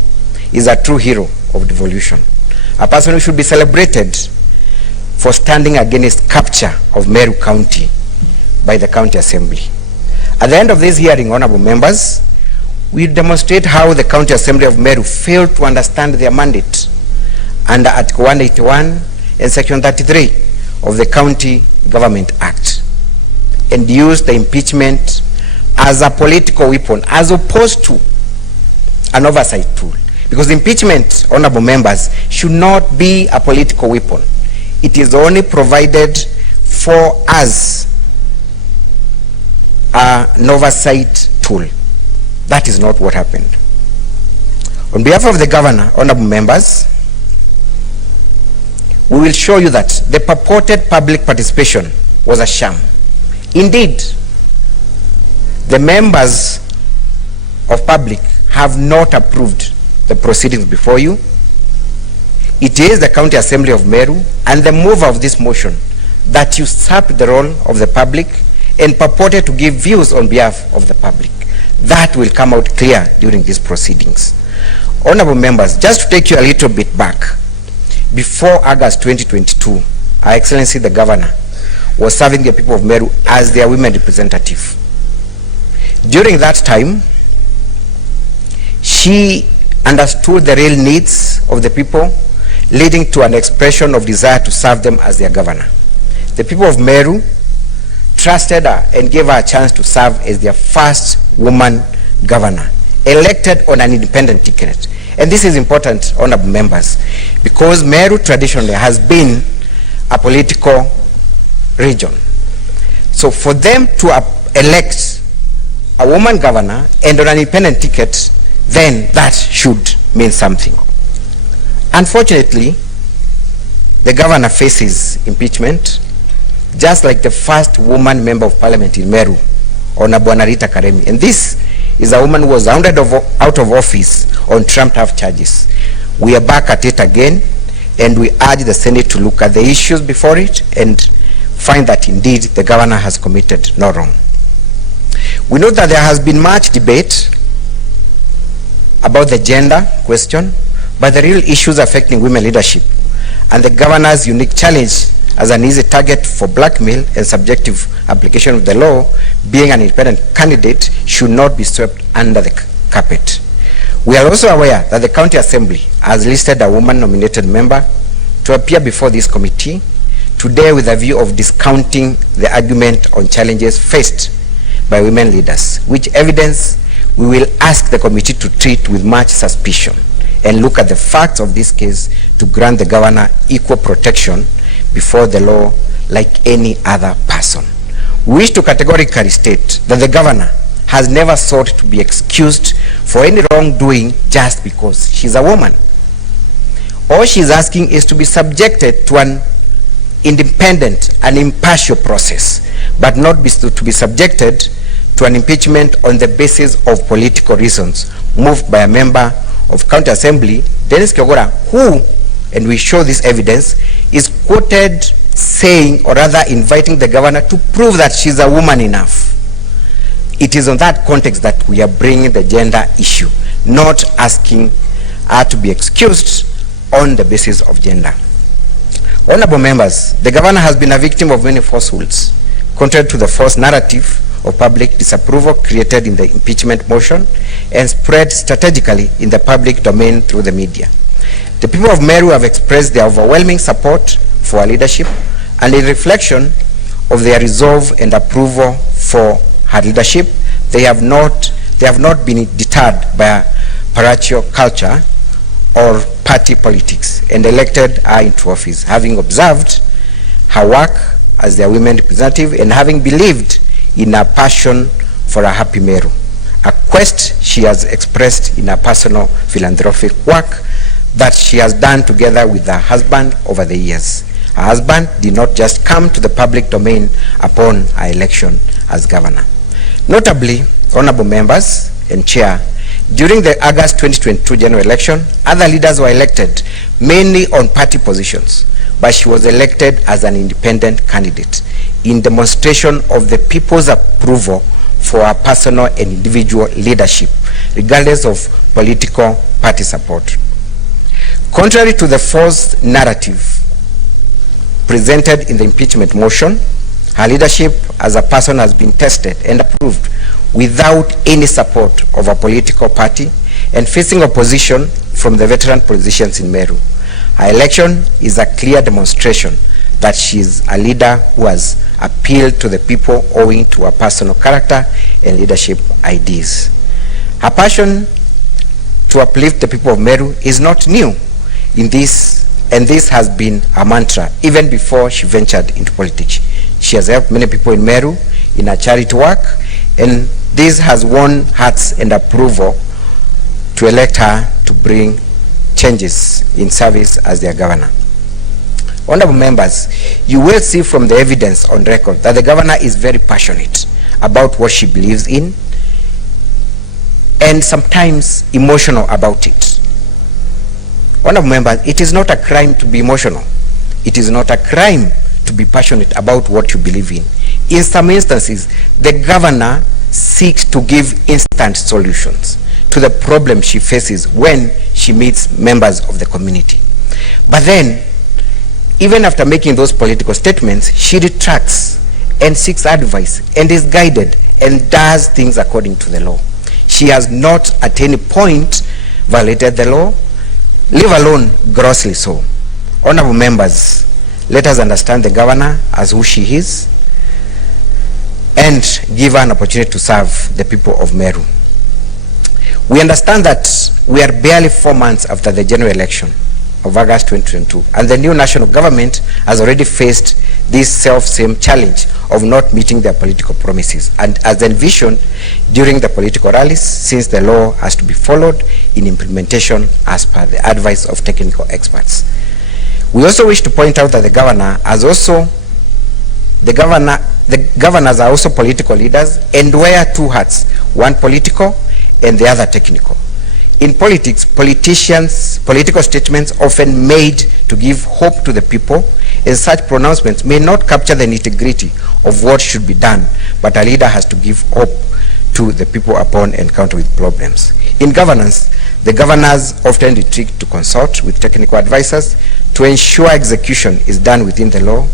is a true hero of devolution, a person who should be celebrated for standing against capture of Meru County by the County Assembly. At the end of this hearing, honorable members, we demonstrate how the County Assembly of Meru failed to understand their mandate under Article 181 and Section 33 of the County Government Act, and used the impeachment as a political weapon as opposed to an oversight tool. Because impeachment, honorable members, should not be a political weapon. It is only provided for as an oversight tool. That is not what happened. On behalf of the governor, honorable members, we will show you that the purported public participation was a sham. Indeed, the members of public have not approved the proceedings before you. It is the County Assembly of Meru and the mover of this motion that usurped the role of the public and purported to give views on behalf of the public. That will come out clear during these proceedings. Honorable members, just to take you a little bit back, before August 2022, Her Excellency the Governor was serving the people of Meru as their women representative. During that time, she understood the real needs of the people, leading to an expression of desire to serve them as their governor. The people of Meru trusted her and gave her a chance to serve as their first woman governor, elected on an independent ticket. And this is important, honorable members, because Meru traditionally has been a political region. So for them to elect a woman governor and on an independent ticket, then that should mean something. Unfortunately, the governor faces impeachment, just like the first woman member of parliament in Meru, Honorable Rita Karemi. And this is a woman who was rounded out of office on trumped-up charges. We are back at it again, and we urge the Senate to look at the issues before it and find that indeed the governor has committed no wrong. We know that there has been much debate about the gender question, but the real issues affecting women leadership and the governor's unique challenge as an easy target for blackmail and subjective application of the law, being an independent candidate, should not be swept under the carpet. We are also aware that the County Assembly has listed a woman-nominated member to appear before this committee today with a view of discounting the argument on challenges faced by women leaders, which evidence we will ask the committee to treat with much suspicion and look at the facts of this case to grant the governor equal protection before the law like any other person. We wish to categorically state that the governor has never sought to be excused for any wrongdoing just because she's a woman. All she's asking is to be subjected to an independent and impartial process, but not to be subjected to an impeachment on the basis of political reasons moved by a member of County Assembly, Dennis Kyogora, who, and we show this evidence, is quoted saying, or rather inviting the governor to prove that she's a woman enough. It is on that context that we are bringing the gender issue, not asking her to be excused on the basis of gender. Honorable members, the governor has been a victim of many falsehoods, contrary to the false narrative of public disapproval created in the impeachment motion and spread strategically in the public domain through the media. The people of Meru have expressed their overwhelming support for our leadership, and in reflection of their resolve and approval for her leadership, they have not been deterred by a parochial culture or party politics and elected her into office, having observed her work as their women representative and having believed in her passion for a happy Meru, a quest she has expressed in her personal philanthropic work that she has done together with her husband over the years. Her husband did not just come to the public domain upon her election as governor. Notably, honorable members and chair, during the August 2022 general election, other leaders were elected mainly on party positions, but she was elected as an independent candidate in demonstration of the people's approval for her personal and individual leadership, regardless of political party support. Contrary to the false narrative presented in the impeachment motion, her leadership as a person has been tested and approved without any support of a political party and facing opposition from the veteran politicians in Meru. Her election is a clear demonstration that she is a leader who has appealed to the people owing to her personal character and leadership ideas. Her passion to uplift the people of Meru is not new and this has been a mantra even before she ventured into politics. She has helped many people in Meru in her charity work, and this has won hearts and approval to elect her to bring changes in service as their governor. Honorable members, you will see from the evidence on record that the governor is very passionate about what she believes in and sometimes emotional about it. Honorable members, it is not a crime to be emotional. It is not a crime to be passionate about what you believe in. In some instances, the governor seeks to give instant solutions to the problem she faces when she meets members of the community. But then, Even after making those political statements, she retracts and seeks advice and is guided and does things according to the law. She has not at any point violated the law, leave alone grossly so. Honorable members, let us understand the governor as who she is and give her an opportunity to serve the people of Meru. We understand that we are barely 4 months after the general election of August 2022, and the new national government has already faced this self-same challenge of not meeting their political promises, and as envisioned during the political rallies, since the law has to be followed in implementation as per the advice of technical experts. We also wish to point out that the governors are also political leaders and wear two hats, one political and the other technical. In politics, political statements often made to give hope to the people, and such pronouncements may not capture the nitty-gritty of what should be done, but a leader has to give hope to the people upon encounter with problems. In governance, the governors often retreat to consult with technical advisors to ensure execution is done within the law,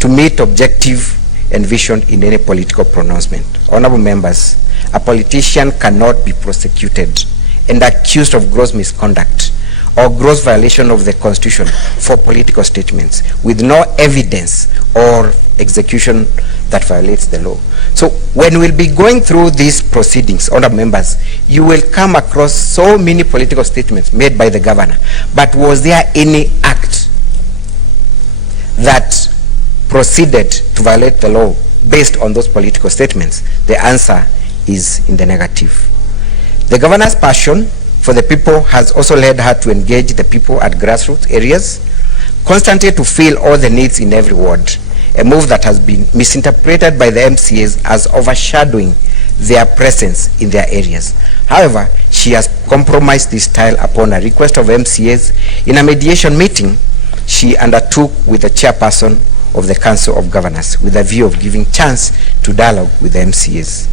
to meet objective and vision in any political pronouncement. Honorable members, a politician cannot be prosecuted and accused of gross misconduct or gross violation of the Constitution for political statements with no evidence or execution that violates the law. So when we'll be going through these proceedings, honorable members, you will come across so many political statements made by the governor. But was there any act that proceeded to violate the law based on those political statements? The answer is in the negative. The governor's passion for the people has also led her to engage the people at grassroots areas, constantly to fill all the needs in every ward, a move that has been misinterpreted by the MCAs as overshadowing their presence in their areas. However, she has compromised this style upon a request of MCAs in a mediation meeting she undertook with the chairperson of the Council of Governors with a view of giving chance to dialogue with the MCAs.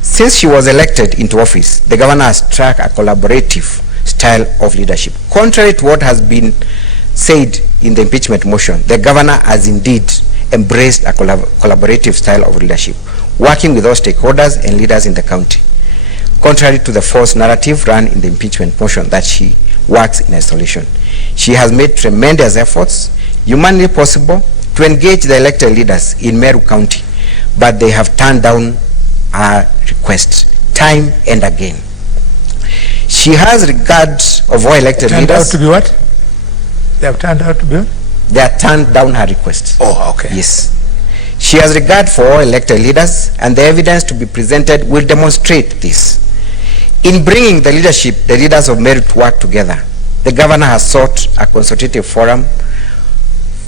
Since she was elected into office, the governor has struck a collaborative style of leadership. Contrary to what has been said in the impeachment motion, the governor has indeed embraced a collaborative style of leadership, working with all stakeholders and leaders in the county. Contrary to the false narrative run in the impeachment motion that she works in isolation, she has made tremendous efforts, humanly possible, to engage the elected leaders in Meru County, but they have turned down our request time and again. She has regard of all elected Turned leaders. out to be what? They have turned out to be what? They have turned down her request. Oh, okay. Yes. She has regard for all elected leaders, and the evidence to be presented will demonstrate this. In bringing the leaders of Meru to work together, the governor has sought a consultative forum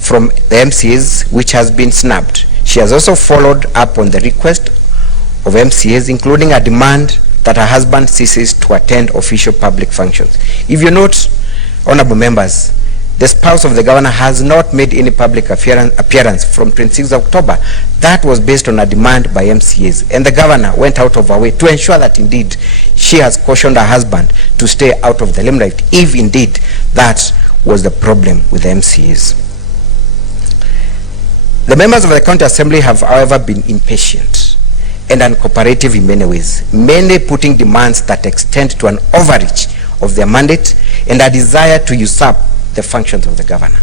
from the MCAs, which has been snubbed. She has also followed up on the request of MCAs, including a demand that her husband ceases to attend official public functions. If you note, honorable members, the spouse of the governor has not made any public appearance from 26 October. That was based on a demand by MCAs, and the governor went out of her way to ensure that indeed she has cautioned her husband to stay out of the limelight, if indeed that was the problem with the MCAs. The members of the County Assembly have, however, been impatient and uncooperative in many ways, mainly putting demands that extend to an overreach of their mandate and a desire to usurp the functions of the governor.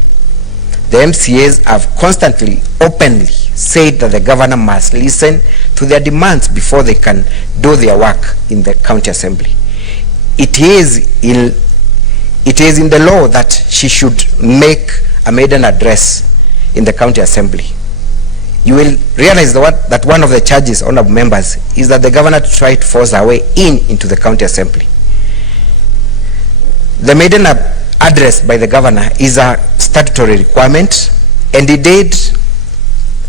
The MCAs have constantly, openly said that the governor must listen to their demands before they can do their work in the County Assembly. It is in the law that she should make a maiden address in the County Assembly. You will realize that one of the charges, honorable members, is that the governor tried to force her way into the County Assembly. The maiden address by the governor is a statutory requirement, and indeed,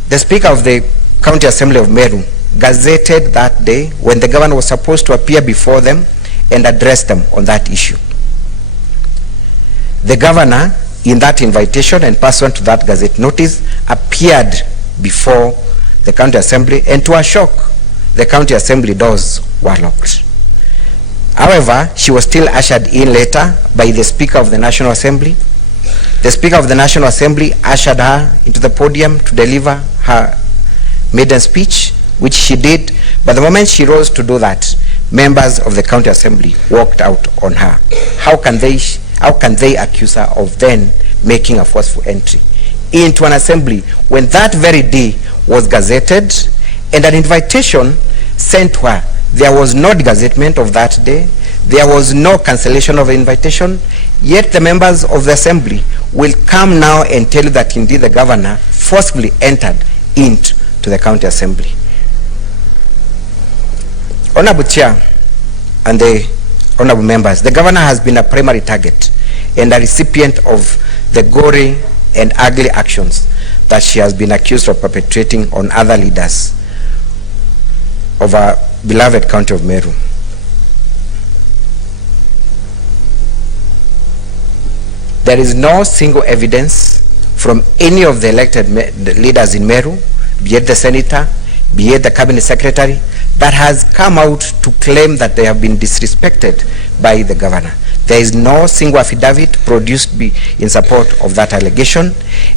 the Speaker of the County Assembly of Meru gazetted that day when the governor was supposed to appear before them and address them on that issue. The governor, in that invitation and pursuant to that gazette notice, appeared before the County Assembly, and to her shock, the County Assembly doors were locked. However, she was still ushered in later by the Speaker of the National Assembly, The Speaker of the National Assembly ushered her into the podium to deliver her maiden speech, which she did, but the moment she rose to do that, members of the County Assembly walked out on her. How can they accuse her of then making a forceful entry into an assembly when that very day was gazetted and an invitation sent to her? There was no gazettement of that day. There was no cancellation of the invitation. Yet the members of the assembly will come now and tell you that indeed the governor forcibly entered into the county assembly. Honorable Chair and the honorable members, the governor has been a primary target and a recipient of the gory and ugly actions that she has been accused of perpetrating on other leaders of our beloved county of Meru. There is no single evidence from any of the elected leaders in Meru, be it the senator, be it the cabinet secretary, that has come out to claim that they have been disrespected by the governor. There is no single affidavit produced in support of that allegation,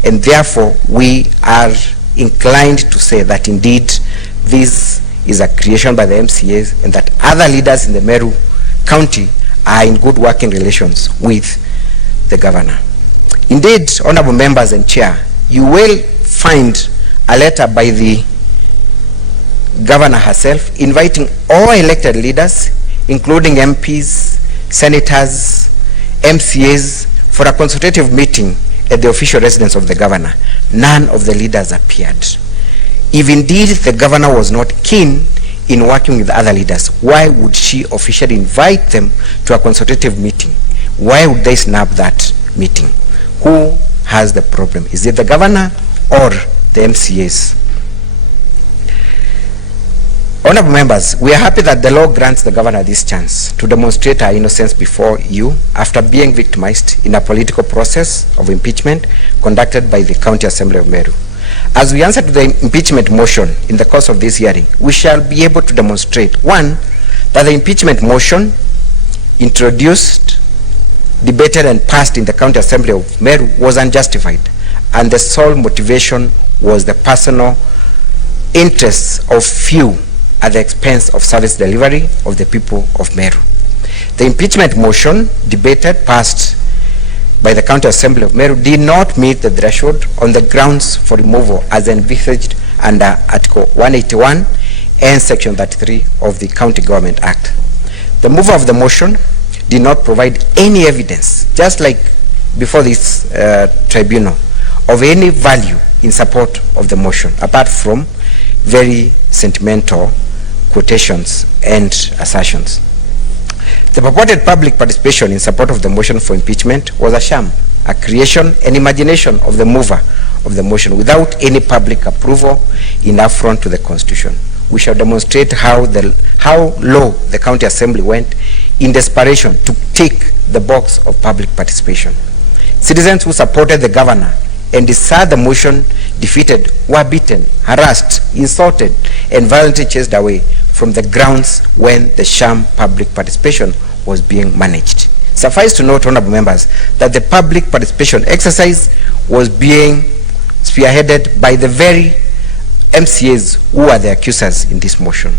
and therefore we are inclined to say that indeed this is a creation by the MCAs and that other leaders in the Meru County are in good working relations with the governor. Indeed, honorable members and chair, you will find a letter by the governor herself inviting all elected leaders, including MPs, senators, MCAs, for a consultative meeting at the official residence of the governor. None of the leaders appeared. If indeed the governor was not keen in working with other leaders, why would she officially invite them to a consultative meeting? Why would they snap that meeting? Who has the problem? Is it the governor or the MCAs? Honorable members, we are happy that the law grants the governor this chance to demonstrate her innocence before you after being victimized in a political process of impeachment conducted by the County Assembly of Meru. As we answer to the impeachment motion in the course of this hearing, we shall be able to demonstrate, one, that the impeachment motion introduced, debated and passed in the County Assembly of Meru was unjustified, and the sole motivation was the personal interests of few at the expense of service delivery of the people of Meru. The impeachment motion debated, passed by the County Assembly of Meru did not meet the threshold on the grounds for removal as envisaged under Article 181 and Section 33 of the County Government Act. The mover of the motion did not provide any evidence, just like before this tribunal, of any value in support of the motion, apart from very sentimental quotations and assertions. The purported public participation in support of the motion for impeachment was a sham, a creation and imagination of the mover of the motion without any public approval in affront to the Constitution. We shall demonstrate how low the County Assembly went in desperation to tick the box of public participation. Citizens who supported the governor and desired the motion defeated were beaten, harassed, insulted, and violently chased away from the grounds when the sham public participation was being managed. Suffice to note, honorable members, that the public participation exercise was being spearheaded by the very MCAs who are the accusers in this motion.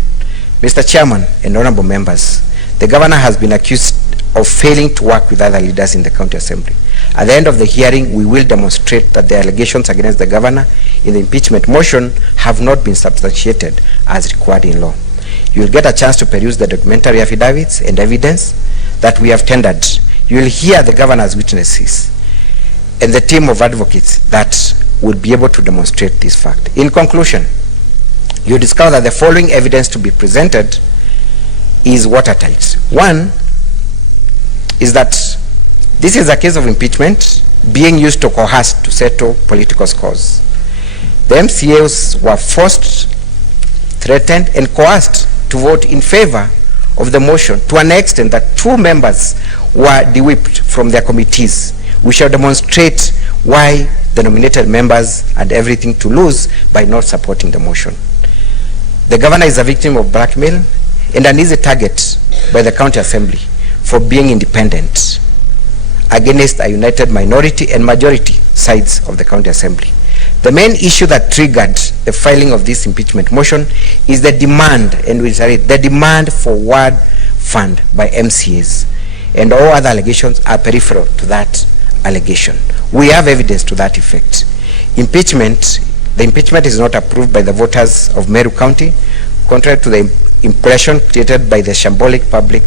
Mr. Chairman and honorable members, the governor has been accused of failing to work with other leaders in the County Assembly. At the end of the hearing, we will demonstrate that the allegations against the governor in the impeachment motion have not been substantiated as required in law. You will get a chance to peruse the documentary affidavits and evidence that we have tendered. You will hear the governor's witnesses and the team of advocates that will be able to demonstrate this fact. In conclusion, you discover that the following evidence to be presented is watertight. One is that this is a case of impeachment being used to coerce to settle political scores. The MCAs were forced, threatened, and coerced to vote in favor of the motion to an extent that 2 members were de-whipped from their committees. We shall demonstrate why the nominated members had everything to lose by not supporting the motion. The governor is a victim of blackmail and an easy target by the County Assembly for being independent against a united minority and majority sides of the County Assembly. The main issue that triggered the filing of this impeachment motion is the demand, and we reiterate, the demand for ward fund by MCAs, and all other allegations are peripheral to that allegation. We have evidence to that effect. The impeachment is not approved by the voters of Meru County, contrary to the impression created by the shambolic public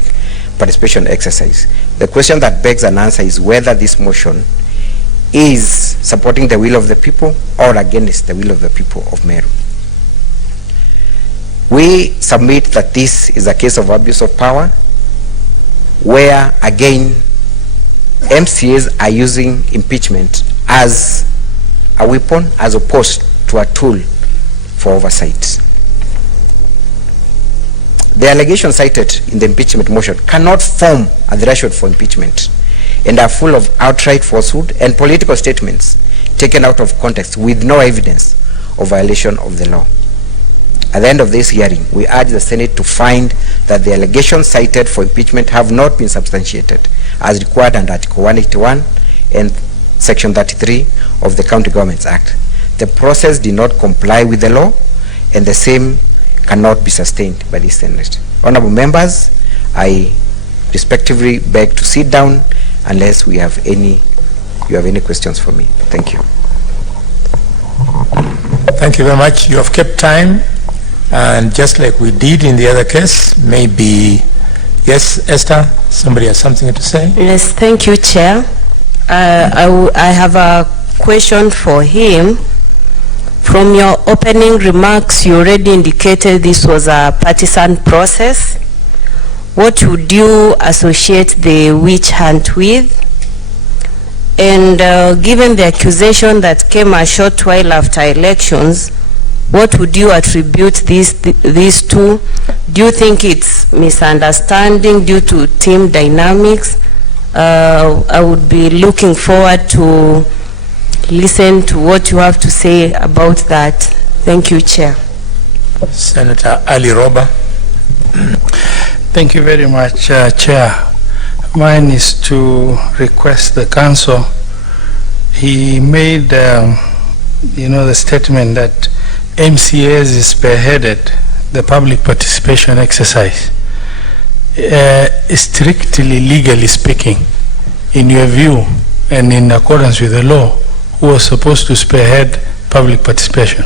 participation exercise. The question that begs an answer is whether this motion is supporting the will of the people or against the will of the people of Meru. We submit that this is a case of abuse of power, where again MCAs are using impeachment as a weapon as opposed to a tool for oversight. The allegations cited in the impeachment motion cannot form a threshold for impeachment and are full of outright falsehood and political statements taken out of context with no evidence of violation of the law. At the end of this hearing, we urge the Senate to find that the allegations cited for impeachment have not been substantiated as required under Article 181 and Section 33 of the County Governments Act. The process did not comply with the law, and the same cannot be sustained by the Senate. Honorable members, I respectively beg to sit down unless you have any questions for me. Thank you. Thank you very much. You have kept time, and just like we did in the other case, maybe, yes, Esther, somebody has something to say? Yes, thank you, Chair. I have a question for him. From your opening remarks, you already indicated this was a partisan process. What would you associate the witch hunt with? And given the accusation that came a short while after elections, what would you attribute these to? Do you think it's misunderstanding due to team dynamics? I would be looking forward to listen to what you have to say about that. Thank you, Chair. Senator Ali Roba. Thank you very much, Chair. Mine is to request the council. He made, the statement that MCAs spearheaded the public participation exercise. Strictly legally speaking, in your view and in accordance with the law, who was supposed to spearhead public participation?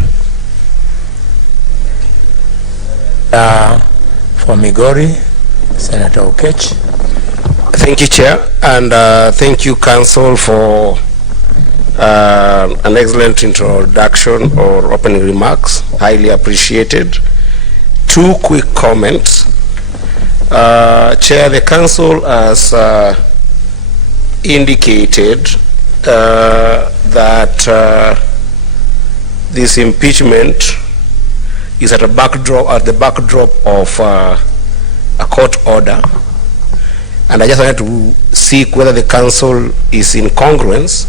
For Migori, Senator Okech. Thank you, Chair, and thank you, Council, for an excellent introduction or opening remarks. Highly appreciated. Two quick comments. Chair, the Council has indicated that this impeachment is at the backdrop of a court order, and I just wanted to seek whether the council is in congruence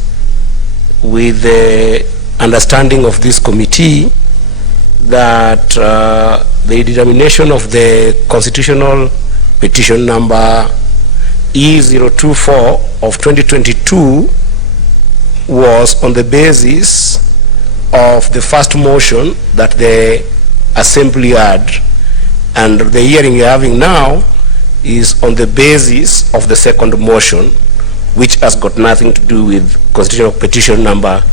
with the understanding of this committee that the determination of the constitutional petition number E024 of 2022 was on the basis of the first motion that the Assembly had, and the hearing you're having now is on the basis of the second motion, which has got nothing to do with constitutional petition number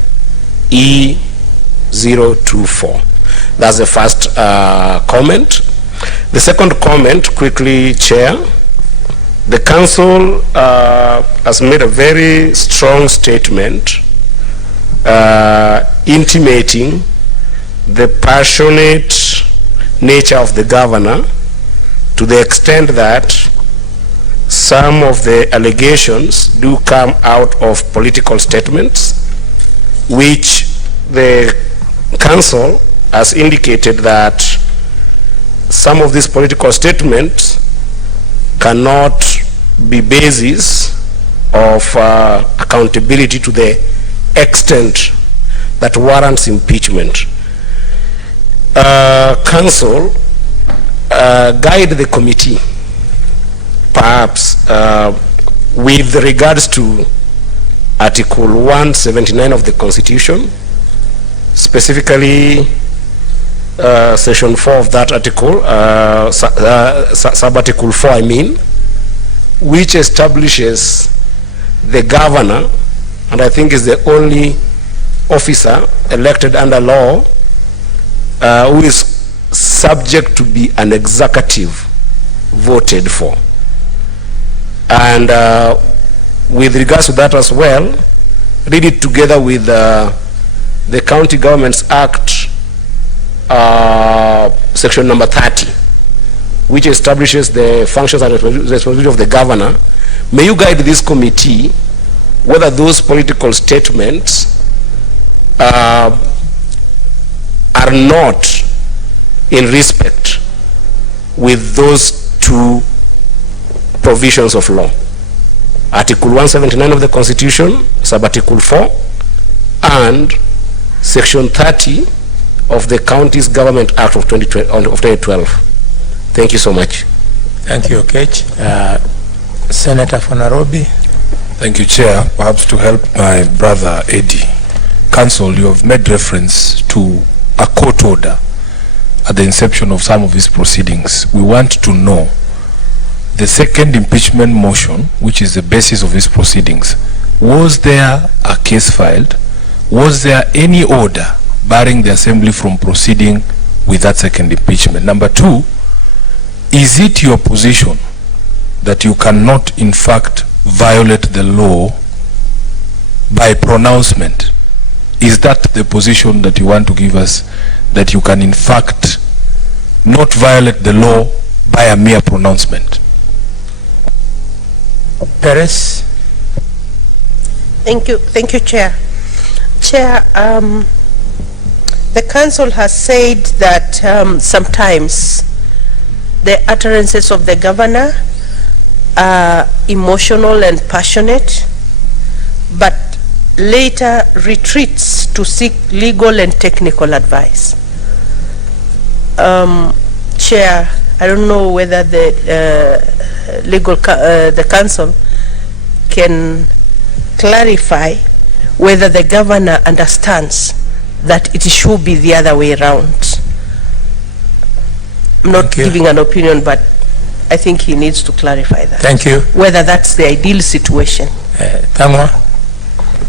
E024. That's the first comment. The second comment, quickly, Chair, the Council has made a very strong statement intimating the passionate nature of the governor, to the extent that some of the allegations do come out of political statements, which the council has indicated that some of these political statements cannot be basis of accountability to the extent that warrants impeachment. Council, guide the committee, perhaps, with regards to Article 179 of the Constitution, specifically Section 4 of that article, sub-article 4, I mean, which establishes the governor, and I think is the only officer elected under law who is subject to be an executive voted for. And with regards to that as well, read it together with the County Governments Act, section number 30, which establishes the functions and responsibility of the governor. May you guide this committee whether those political statements are not in respect with those two provisions of law. Article 179 of the Constitution, sub-article 4, and section 30 of the Counties Government Act of 2012. Thank you so much. Thank you, Okech. Senator for Nairobi. Thank you, Chair. Perhaps to help my brother Eddie. Council, you have made reference to a court order at the inception of some of these proceedings. We want to know the second impeachment motion, which is the basis of these proceedings. Was there a case filed? Was there any order barring the Assembly from proceeding with that second impeachment? Number two, is it your position that you cannot in fact violate the law by pronouncement? Is that the position that you want to give us, that you can in fact not violate the law by a mere pronouncement? Perez. Thank you, Chair. Chair, the council has said that sometimes the utterances of the governor are emotional and passionate, but later retreats to seek legal and technical advice. Chair, I don't know whether the the council can clarify whether the governor understands that it should be the other way around. I'm not giving an opinion, but I think he needs to clarify that. Thank you. Whether that's the ideal situation. Tangwa.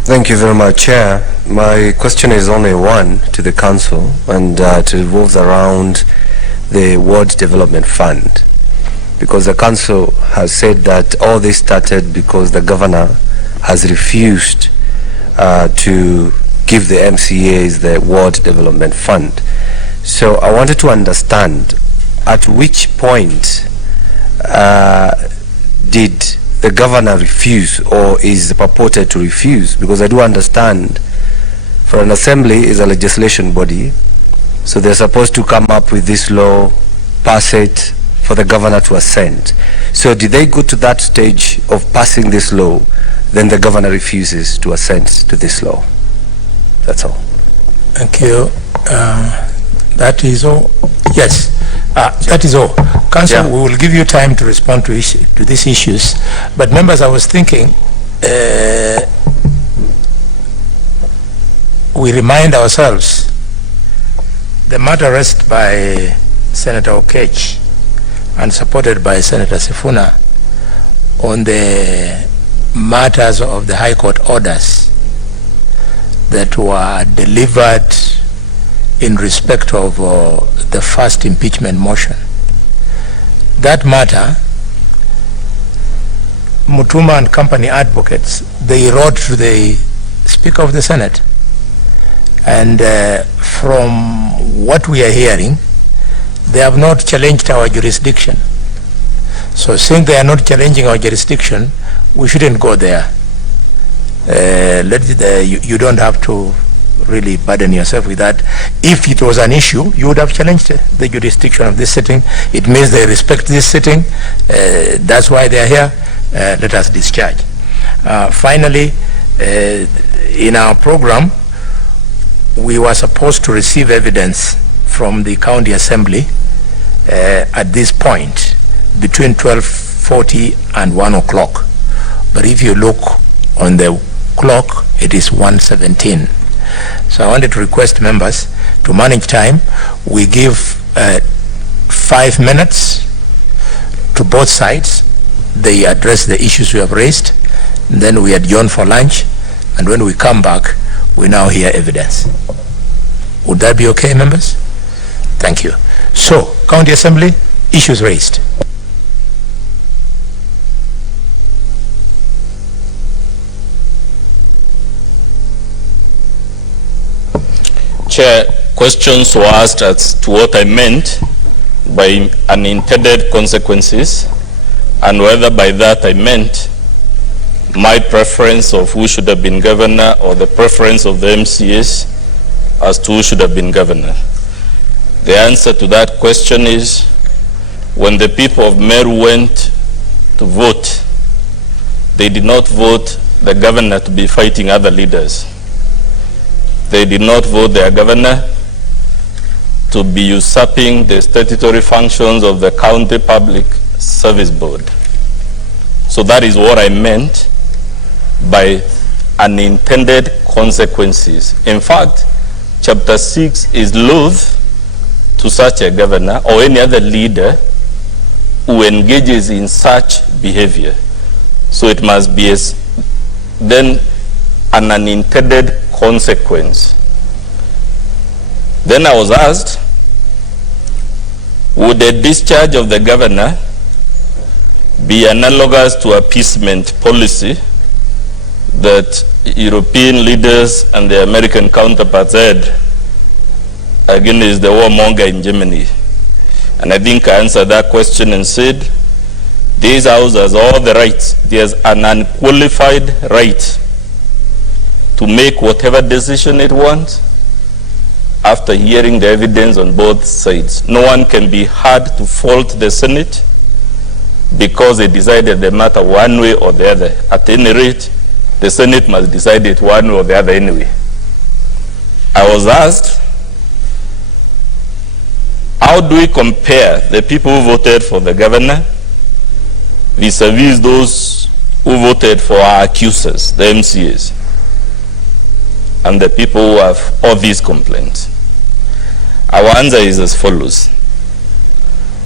Thank you very much, Chair. My question is only one to the council, and it revolves around the Ward Development Fund, because the council has said that all this started because the governor has refused to give the MCAs the Ward Development Fund. So I wanted to understand at which point did the governor refuse, or is purported to refuse, because I do understand for an assembly is a legislation body, so they're supposed to come up with this law, pass it for the governor to assent. So did they go to that stage of passing this law, then the governor refuses to assent to this law? That's all. Thank you. That is all. Yes, that is all. Council, we will give you time to respond to these issues. But members, I was thinking, we remind ourselves the matter raised by Senator Okech and supported by Senator Sifuna on the matters of the High Court orders that were delivered in respect of the first impeachment motion. That matter, Mutuma and company advocates, they wrote to the Speaker of the Senate. And from what we are hearing, they have not challenged our jurisdiction. So since they are not challenging our jurisdiction, we shouldn't go there. You don't have to really burden yourself with that. If it was an issue, you would have challenged the jurisdiction of this sitting. It means they respect this sitting. That's why they are here. Let us discharge. Finally, in our program, we were supposed to receive evidence from the county assembly at this point between 12:40 and 1 o'clock. But if you look on the clock, it is 1:17. So I wanted to request members to manage time. We give 5 minutes to both sides. They address the issues we have raised. Then we adjourn for lunch. And when we come back, we now hear evidence. Would that be okay, members? Thank you. So, County Assembly, issues raised. Chair, questions were asked as to what I meant by unintended consequences and whether by that I meant my preference of who should have been governor or the preference of the MCAs as to who should have been governor. The answer to that question is when the people of Meru went to vote, they did not vote the governor to be fighting other leaders. They did not vote their governor to be usurping the statutory functions of the County Public Service Board. So that is what I meant by unintended consequences. In fact, Chapter 6 is loath to such a governor or any other leader who engages in such behavior. So it must be then an unintended consequence. Then I was asked, would the discharge of the governor be analogous to appeasement policy that European leaders and their American counterparts had against the warmonger in Germany? And I think I answered that question and said, this house has all the rights. There's an unqualified right to make whatever decision it wants after hearing the evidence on both sides. No one can be hard to fault the Senate because they decided the matter one way or the other. At any rate, the Senate must decide it one way or the other anyway. I was asked, how do we compare the people who voted for the governor vis-a-vis those who voted for our accusers, the MCAs, and the people who have all these complaints? Our answer is as follows.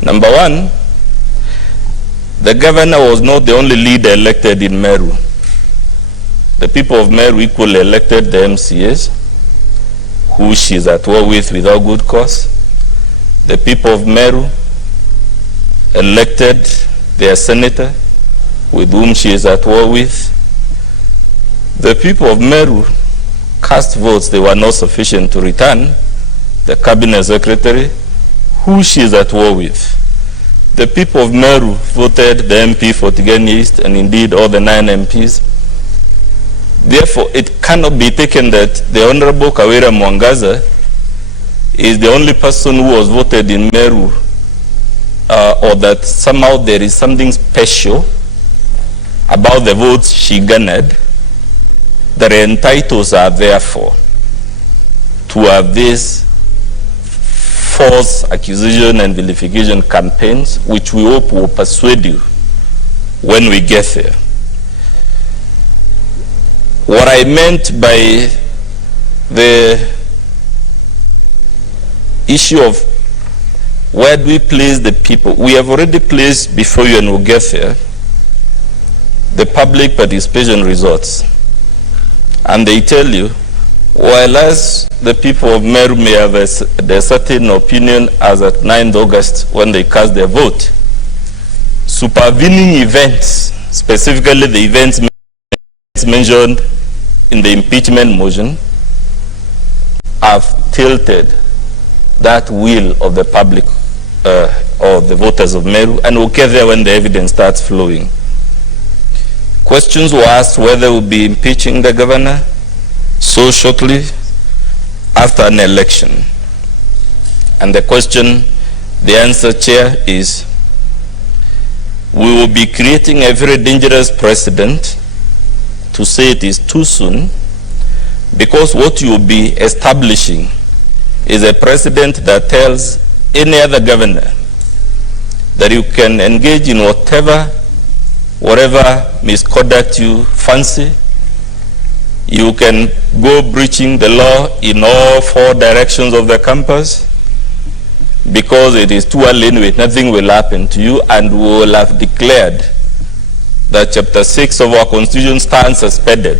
Number one, the governor was not the only leader elected in Meru. The people of Meru equally elected the MCAs, who she is at war with without good cause. The people of Meru elected their senator, with whom she is at war with. The people of Meru cast votes they were not sufficient to return the cabinet secretary, who she is at war with. The people of Meru voted the MP for Tigani East and indeed all the 9 MPs. Therefore, it cannot be taken that the Honorable Kawira Mwangaza is the only person who was voted in Meru, or that somehow there is something special about the votes she garnered that entitles her, therefore, to have these false accusation and vilification campaigns, which we hope will persuade you when we get there. What I meant by the issue of where do we place the people, we have already placed before you, and we'll get there, the public participation results. And they tell you, while as the people of Meru may have a certain opinion as at 9th August when they cast their vote, supervening events, specifically the events mentioned in the impeachment motion, have tilted that will of the public or the voters of Meru, and we'll get there when the evidence starts flowing. Questions were asked whether we'll be impeaching the governor so shortly after an election. And the question, the answer, Chair, is we will be creating a very dangerous precedent to say it is too soon, because what you will be establishing is a precedent that tells any other governor that you can engage in whatever misconduct you fancy, You can go breaching the law in all 4 directions of the campus, because it is too early anyway, nothing will happen to you, and we will have declared that Chapter 6 of our Constitution stands suspended.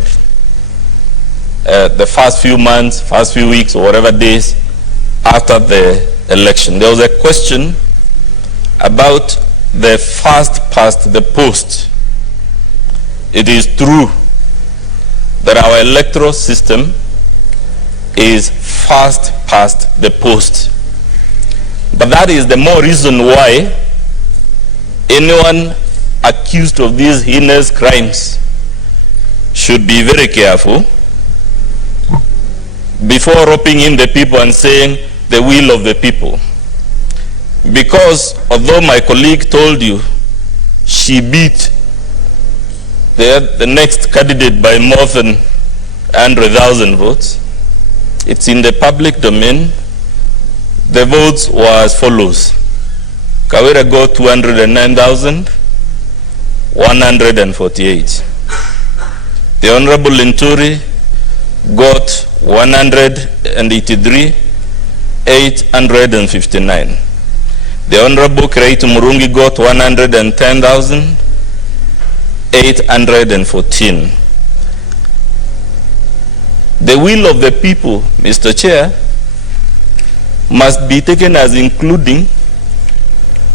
The first few months, first few weeks, or whatever days after the election. There was a question about the first past the post. It is true that our electoral system is first past the post. But that is the more reason why anyone accused of these heinous crimes should be very careful before roping in the people and saying the will of the people. Because although my colleague told you she beat the next candidate by more than 100,000 votes, it's in the public domain. The votes were as follows. Kawira got 209,148. The Honorable Linturi got 183,859. The Honorable Kreitu Murungi got 110,814. The will of the people, Mr. Chair, must be taken as including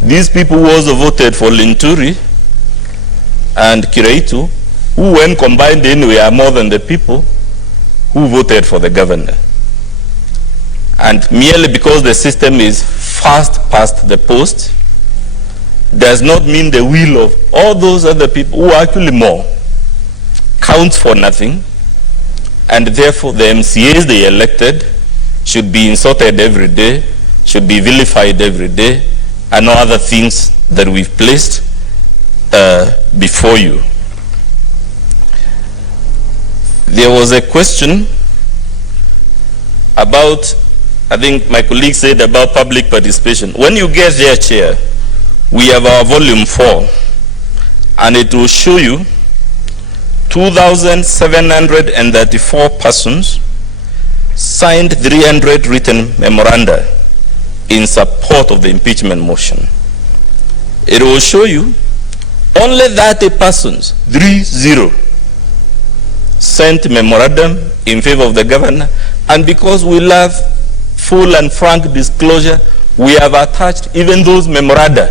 these people who also voted for Linturi and Kreitu, who when combined anyway are more than the people who voted for the governor. And merely because the system is fast past the post does not mean the will of all those other people who are actually more counts for nothing, and therefore the MCAs they elected should be insulted every day, should be vilified every day, and all other things that we've placed before you. There was a question about, I think my colleague said about public participation. When you get there, Chair, we have our volume 4, and it will show you 2,734 persons signed 300 written memoranda in support of the impeachment motion. It will show you only 30 persons, 30, sent memorandum in favor of the governor, and because we love full and frank disclosure, we have attached even those memoranda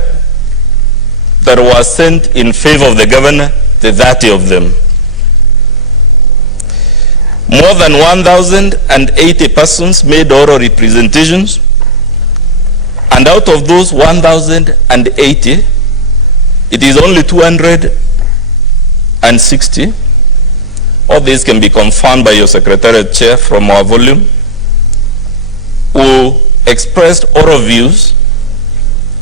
that were sent in favor of the governor, the 30 of them. More than 1,080 persons made oral representations, and out of those 1,080, it is only 260. All these can be confirmed by your Secretariat Chair from our volume, who expressed oral views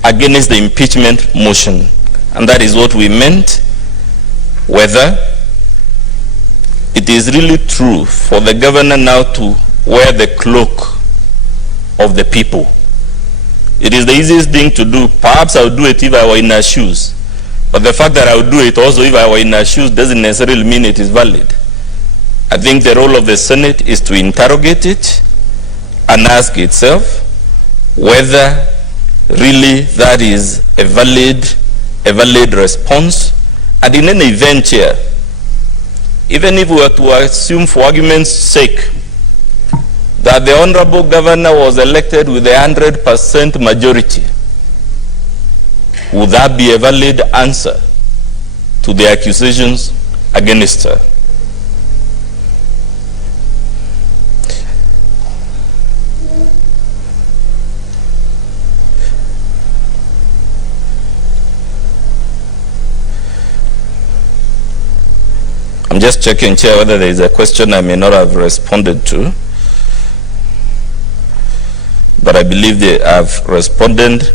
against the impeachment motion. And that is what we meant, whether it is really true for the governor now to wear the cloak of the people. It is the easiest thing to do. Perhaps I would do it if I were in her shoes. But the fact that I would do it also if I were in her shoes doesn't necessarily mean it is valid. I think the role of the Senate is to interrogate it and ask itself whether really that is a valid response. And in any event, Chair, even if we were to assume for argument's sake that the Honorable Governor was elected with a 100% majority, would that be a valid answer to the accusations against her? I'm just checking, Chair, whether there is a question I may not have responded to. But I believe they have responded.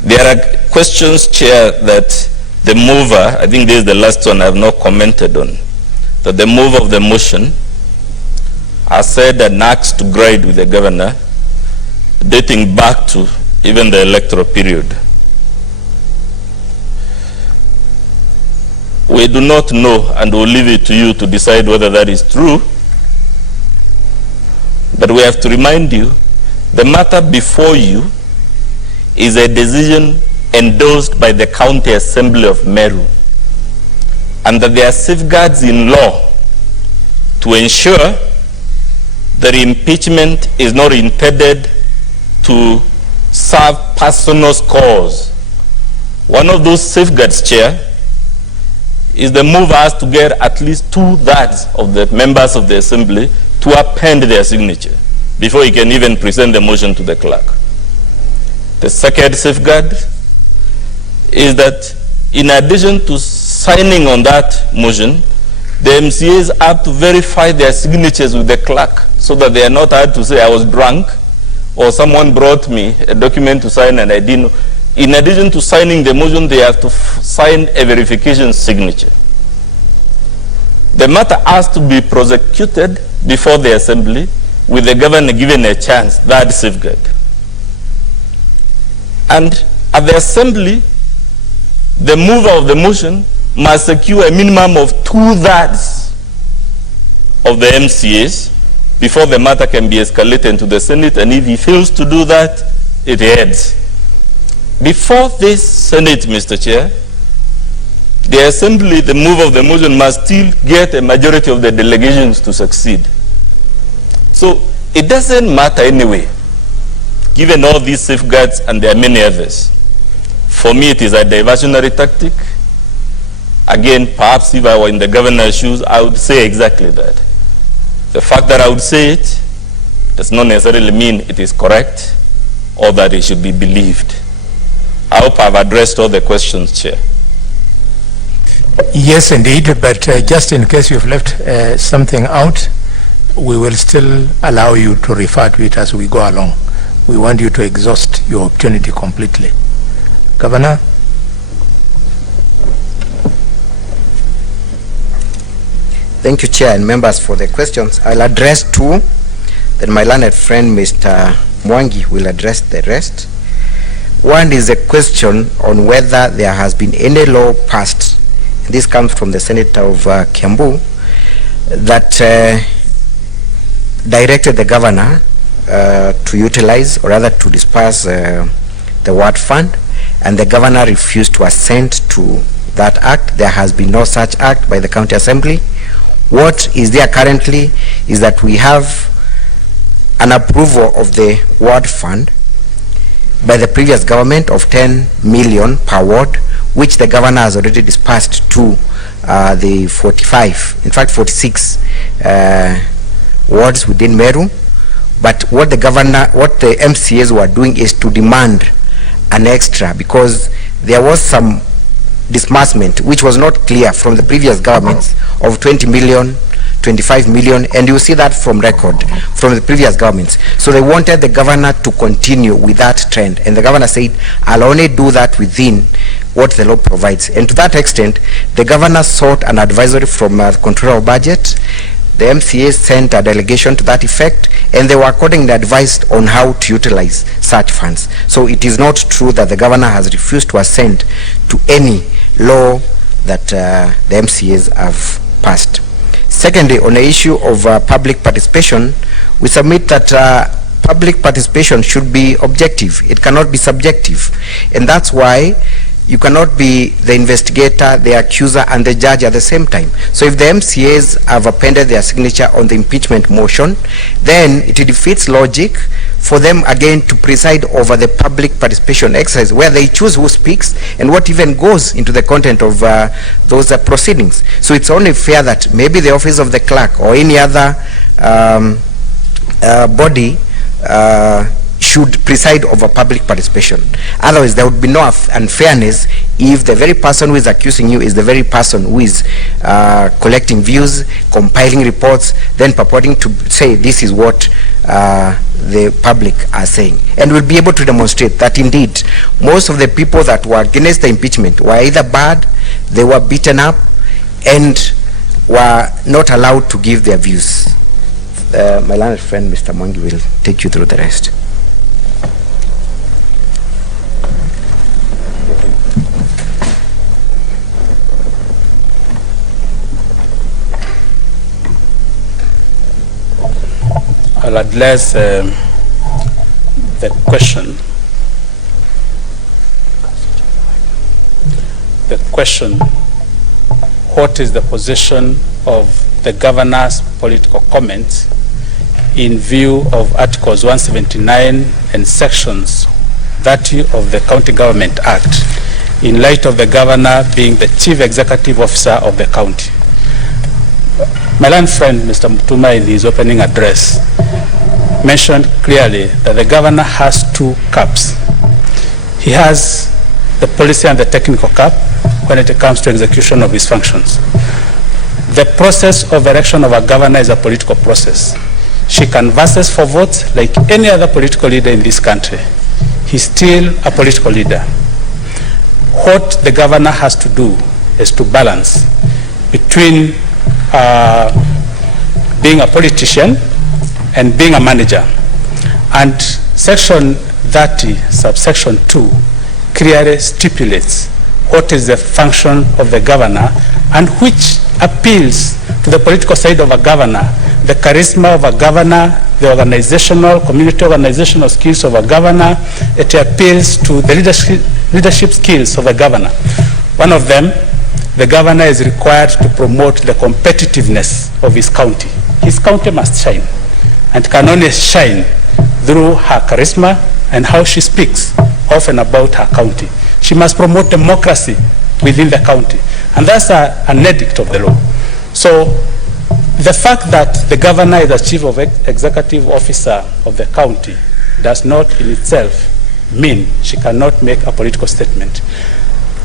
There are questions, Chair, that the mover, I think this is the last one I have not commented on, that the mover of the motion has said an axe to grind with the governor dating back to even the electoral period. We do not know, and we'll leave it to you to decide whether that is true. But we have to remind you, the matter before you is a decision endorsed by the County Assembly of Meru, and that there are safeguards in law to ensure that impeachment is not intended to serve personal cause. One of those safeguards, Chair, is the move us to get at least 2/3 of the members of the Assembly to append their signature before he can even present the motion to the clerk. The second safeguard is that in addition to signing on that motion, the MCAs have to verify their signatures with the clerk so that they are not allowed to say, I was drunk, or someone brought me a document to sign and I didn't know. In addition to signing the motion, they have to sign a verification signature. The matter has to be prosecuted before the Assembly with the governor given a chance, that safeguard. And at the Assembly, the mover of the motion must secure a minimum of 2/3 of the MCAs before the matter can be escalated to the Senate, and if he fails to do that, it heads. Before this Senate, Mr. Chair, the Assembly, the mover of the motion, must still get a majority of the delegations to succeed. So it doesn't matter anyway, given all these safeguards, and there are many others. For me, it is a diversionary tactic. Again, perhaps if I were in the governor's shoes, I would say exactly that. The fact that I would say it does not necessarily mean it is correct or that it should be believed. I hope I've addressed all the questions, Chair. Yes, indeed, but just in case you've left something out, we will still allow you to refer to it as we go along. We want you to exhaust your opportunity completely. Governor? Thank you, Chair, and members for the questions. I'll address two, then my learned friend, Mr. Mwangi, will address the rest. One is a question on whether there has been any law passed, and this comes from the Senator of Kiambu, that directed the governor to utilize, or rather to disperse the ward fund, and the governor refused to assent to that act. There has been no such act by the County Assembly. What is there currently is that we have an approval of the ward fund by the previous government of 10 million per ward, which the governor has already dispersed to the 45, in fact 46 wards within Meru. But what the MCAs were doing is to demand an extra, because there was some disbursement which was not clear from the previous governments of 20 million, 25 million, and you see that from record from the previous governments. So they wanted the governor to continue with that trend, and the governor said, I'll only do that within what the law provides. And to that extent, the governor sought an advisory from the Controller of Budget. The MCA sent a delegation to that effect, and they were accordingly advised on how to utilize such funds. So it is not true that the governor has refused to assent to any law that the MCAs have passed. Secondly, on the issue of public participation, we submit that public participation should be objective. It cannot be subjective. And that's why you cannot be the investigator, the accuser, and the judge at the same time. So if the MCAs have appended their signature on the impeachment motion, then it defeats logic for them again to preside over the public participation exercise, where they choose who speaks and what even goes into the content of those proceedings. So it's only fair that maybe the office of the clerk or any other body should preside over public participation. Otherwise, there would be no unfairness if the very person who is accusing you is the very person who is collecting views, compiling reports, then purporting to say this is what the public are saying. And we'll be able to demonstrate that indeed most of the people that were against the impeachment were either bad, they were beaten up, and were not allowed to give their views. My learned friend, Mr. Mwangi, will take you through the rest. I'll address the question. The question, what is the position of the governor's political comments in view of Articles 179 and Sections 30 of the County Government Act, in light of the governor being the chief executive officer of the county? My learned friend, Mr. Mutuma, in his opening address, mentioned clearly that the governor has two caps. He has the policy and the technical cap when it comes to execution of his functions. The process of election of a governor is a political process. She canvasses for votes like any other political leader in this country. He's still a political leader. What the governor has to do is to balance between being a politician and being a manager. And Section 30, subsection 2, clearly stipulates what is the function of the governor and which appeals to the political side of a governor, the charisma of a governor, the organizational, community organizational skills of a governor. It appeals to the leadership skills of a governor. One of them, the governor is required to promote the competitiveness of his county. His county must shine, and can only shine through her charisma and how she speaks often about her county. She must promote democracy within the county, and that's an edict of the law. So the fact that the governor is the chief executive officer of the county does not in itself mean she cannot make a political statement.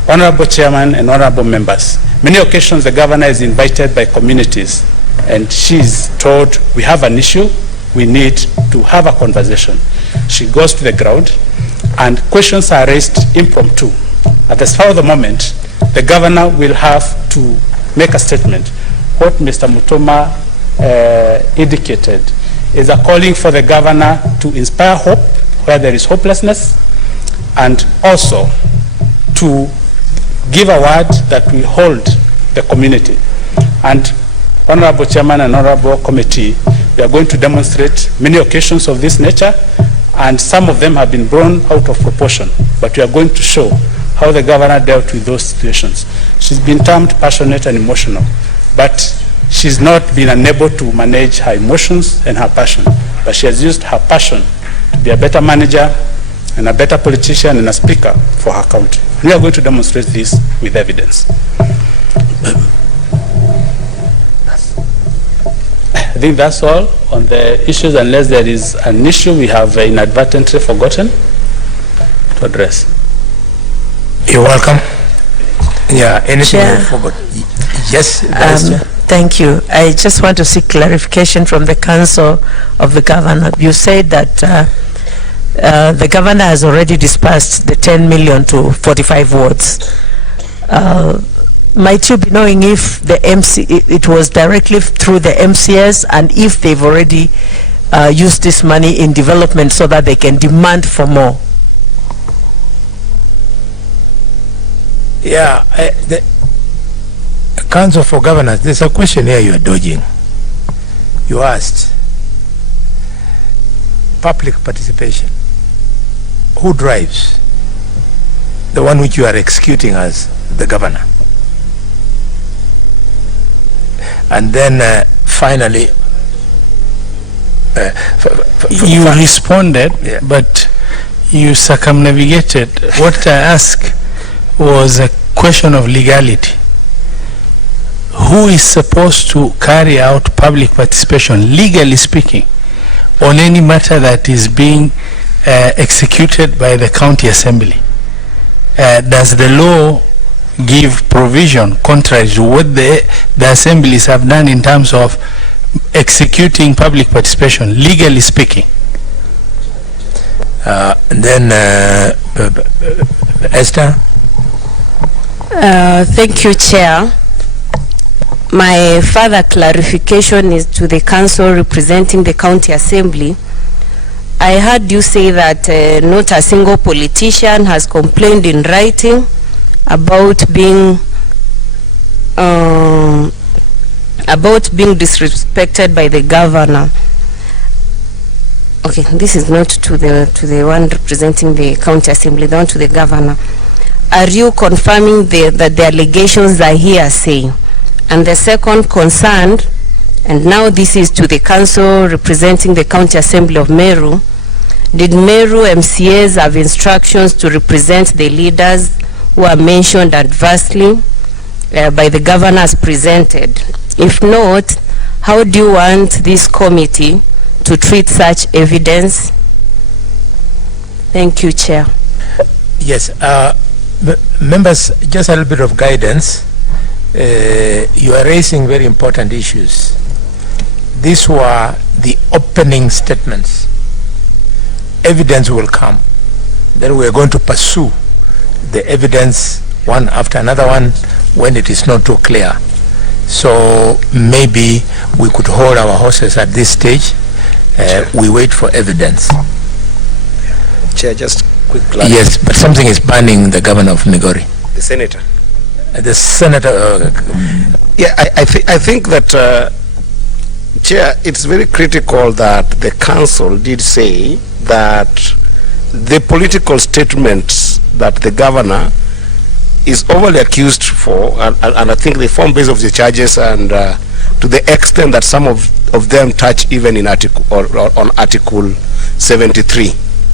Honorable Chairman and honorable members, many occasions the governor is invited by communities and she's told, we have an issue, we need to have a conversation. She goes to the ground and questions are raised impromptu. At the spur of the moment, the governor will have to make a statement. What Mr. Mutuma indicated is a calling for the governor to inspire hope where there is hopelessness, and also to give a word that we hold the community. And Honorable Chairman and Honorable Committee, we are going to demonstrate many occasions of this nature, and some of them have been blown out of proportion, but we are going to show how the governor dealt with those situations. She's been termed passionate and emotional, but she's not been unable to manage her emotions and her passion, but she has used her passion to be a better manager and a better politician and a speaker for her country. We are going to demonstrate this with evidence. I think that's all on the issues, unless there is an issue we have inadvertently forgotten to address. You're welcome. Yeah, anything Chair. I forgot? Yes, Vice Chair. Thank you. I just want to seek clarification from the Council of the Governor. You said that the Governor has already dispersed the 10 million to 45 wards. Might you be knowing if the it was directly through the MCS, and if they've already used this money in development so that they can demand for more? Yeah, the Council for Governors, there's a question here you are dodging. You asked public participation. Who drives? The one which you are executing as the governor. And then finally, You responded, Yeah. but you circumnavigated. What I asked was a question of legality. Who is supposed to carry out public participation, legally speaking, on any matter that is being executed by the county assembly? Does the law give provision contrary to what the assemblies have done in terms of executing public participation, legally speaking? and then Esther? Thank you, Chair. My further clarification is to the council representing the county assembly. I heard you say that not a single politician has complained in writing about being disrespected by the governor. Okay, this is not to the one representing the county assembly, the one to the governor. Are you confirming that the allegations are hearsay? And the second concern, and now this is to the council representing the county assembly of Meru, did Meru MCAs have instructions to represent the leaders who are mentioned adversely by the governor as presented? If not, how do you want this committee to treat such evidence? Thank you, Chair. Yes, members, just a little bit of guidance. You are raising very important issues. These were the opening statements. Evidence will come. Then we are going to pursue the evidence one after another one when it is not too clear. So maybe we could hold our horses at this stage. We wait for evidence. Chair, just quick clarity. Yes, but something is banning the governor of Migori. The senator. The senator. Yeah, I think that, Chair, it's very critical that the council did say that the political statements that the governor is overly accused for, and I think they form base of the charges, and to the extent that some of them touch even in article on Article 73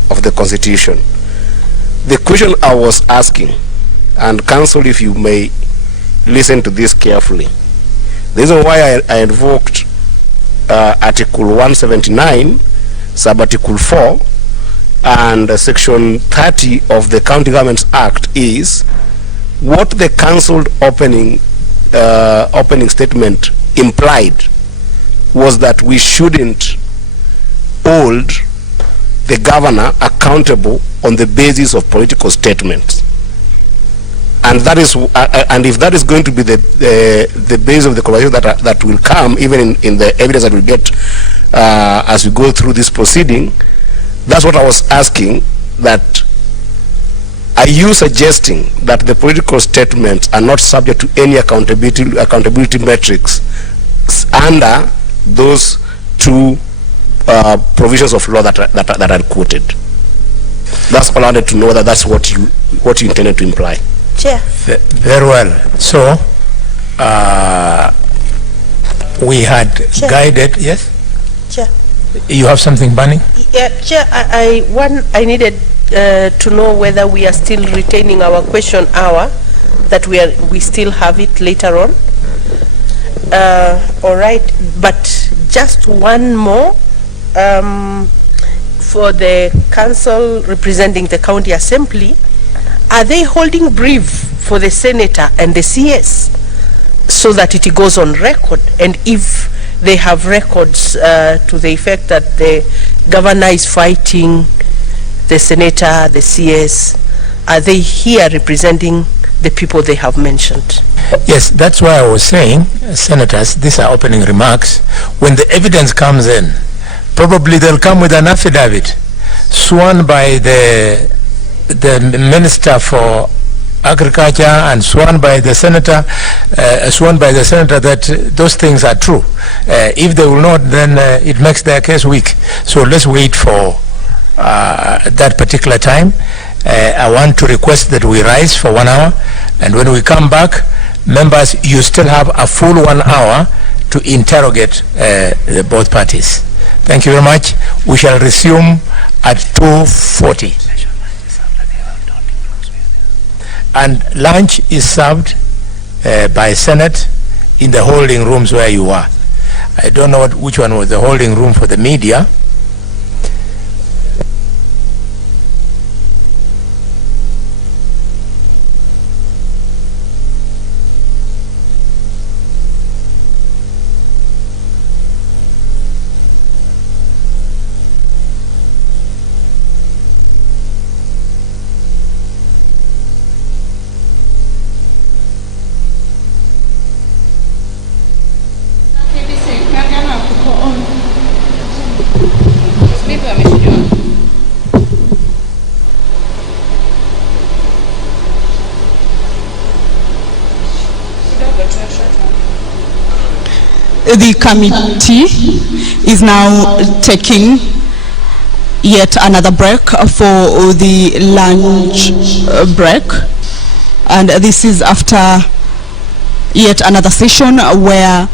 of the Constitution. The question I was asking, and council, if you may listen to this carefully, the reason why I invoked Article 179, sub-article 4, and Section 30 of the County Governments Act is what the council opening statement implied was that we shouldn't hold the governor accountable on the basis of political statements. And that is, and if that is going to be the base of the conversation that will come, even in the evidence that we'll get as we go through this proceeding, that's what I was asking. That are you suggesting that the political statements are not subject to any accountability metrics under those two provisions of law that are quoted? That's all I wanted to know, whether that's what you intended to imply. Chair. Very well. So we had Chair. Guided. Yes. Chair. You have something burning? Yeah, Chair. I needed to know whether we are still retaining our question hour, that we still have it later on. All right, but just one more for the council representing the county assembly. Are they holding brief for the senator and the CS so that it goes on record? And if they have records to the effect that the governor is fighting the senator, the CS, are they here representing the people they have mentioned? Yes, that's why I was saying, senators, these are opening remarks. When the evidence comes in, probably they'll come with an affidavit sworn by the Minister for Agriculture and sworn by the senator that those things are true. If they will not, then it makes their case weak. So let's wait for that particular time. I want to request that we rise for 1 hour, and when we come back, members, you still have a full 1 hour to interrogate the both parties. Thank you very much. We shall resume at 2:40. And lunch is served by Senate in the holding rooms where you are. I don't know which one was the holding room for the media. The committee is now taking yet another break for the lunch break, and this is after yet another session where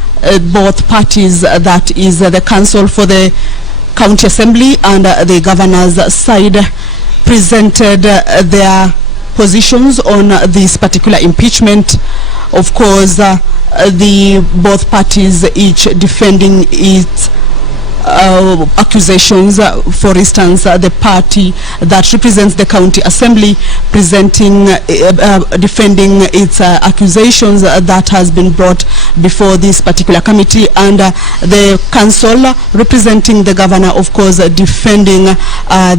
both parties, that is the council for the county assembly and the governor's side, presented their positions on this particular impeachment. Of course, the both parties each defending its accusations. For instance, the party that represents the county assembly presenting defending its accusations that has been brought before this particular committee, and the council representing the governor, of course, defending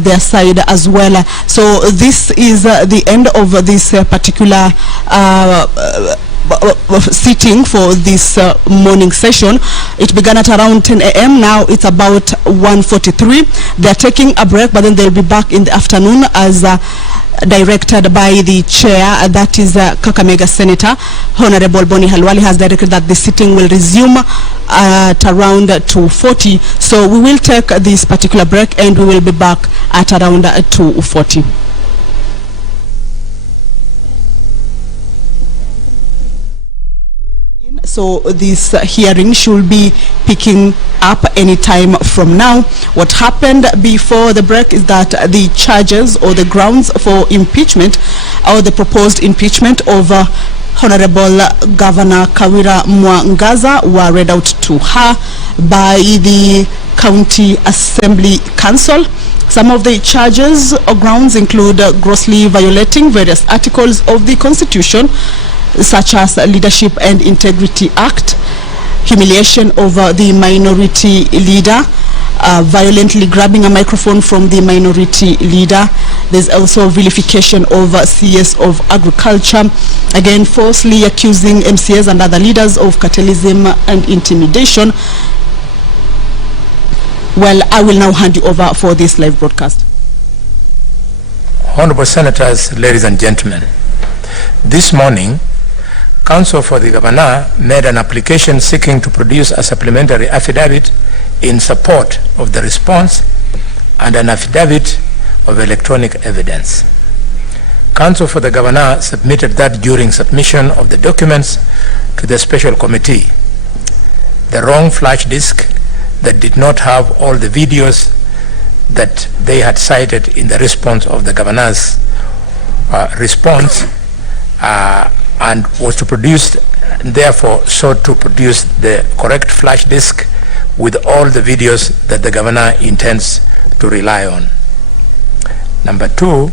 their side as well. So this is the end of this particular sitting for this morning session. It began at around 10 a.m. Now it's about 1:43. They're taking a break, but then they'll be back in the afternoon as directed by the chair, that is Kakamega Senator Honorable Boni Halwali has directed that the sitting will resume at around 2:40. So we will take this particular break and we will be back at around 2:40. So this hearing should be picking up any time from now. What happened before the break is that the charges or the grounds for impeachment or the proposed impeachment of Honorable Governor Kawira Mwangaza were read out to her by the County Assembly Council. Some of the charges or grounds include grossly violating various articles of the Constitution, such as Leadership and Integrity Act, humiliation of the minority leader, violently grabbing a microphone from the minority leader. There's also vilification of CS of Agriculture, again falsely accusing MCAs and other leaders of cartelism and intimidation. Well, I will now hand you over for this live broadcast. Honorable Senators, ladies and gentlemen, this morning, Counsel for the Governor made an application seeking to produce a supplementary affidavit in support of the response and an affidavit of electronic evidence. Counsel for the Governor submitted that during submission of the documents to the special committee, the wrong flash disk that did not have all the videos that they had cited in the response of the Governor's response and was to produce, therefore sought to produce the correct flash disk with all the videos that the Governor intends to rely on. Number two,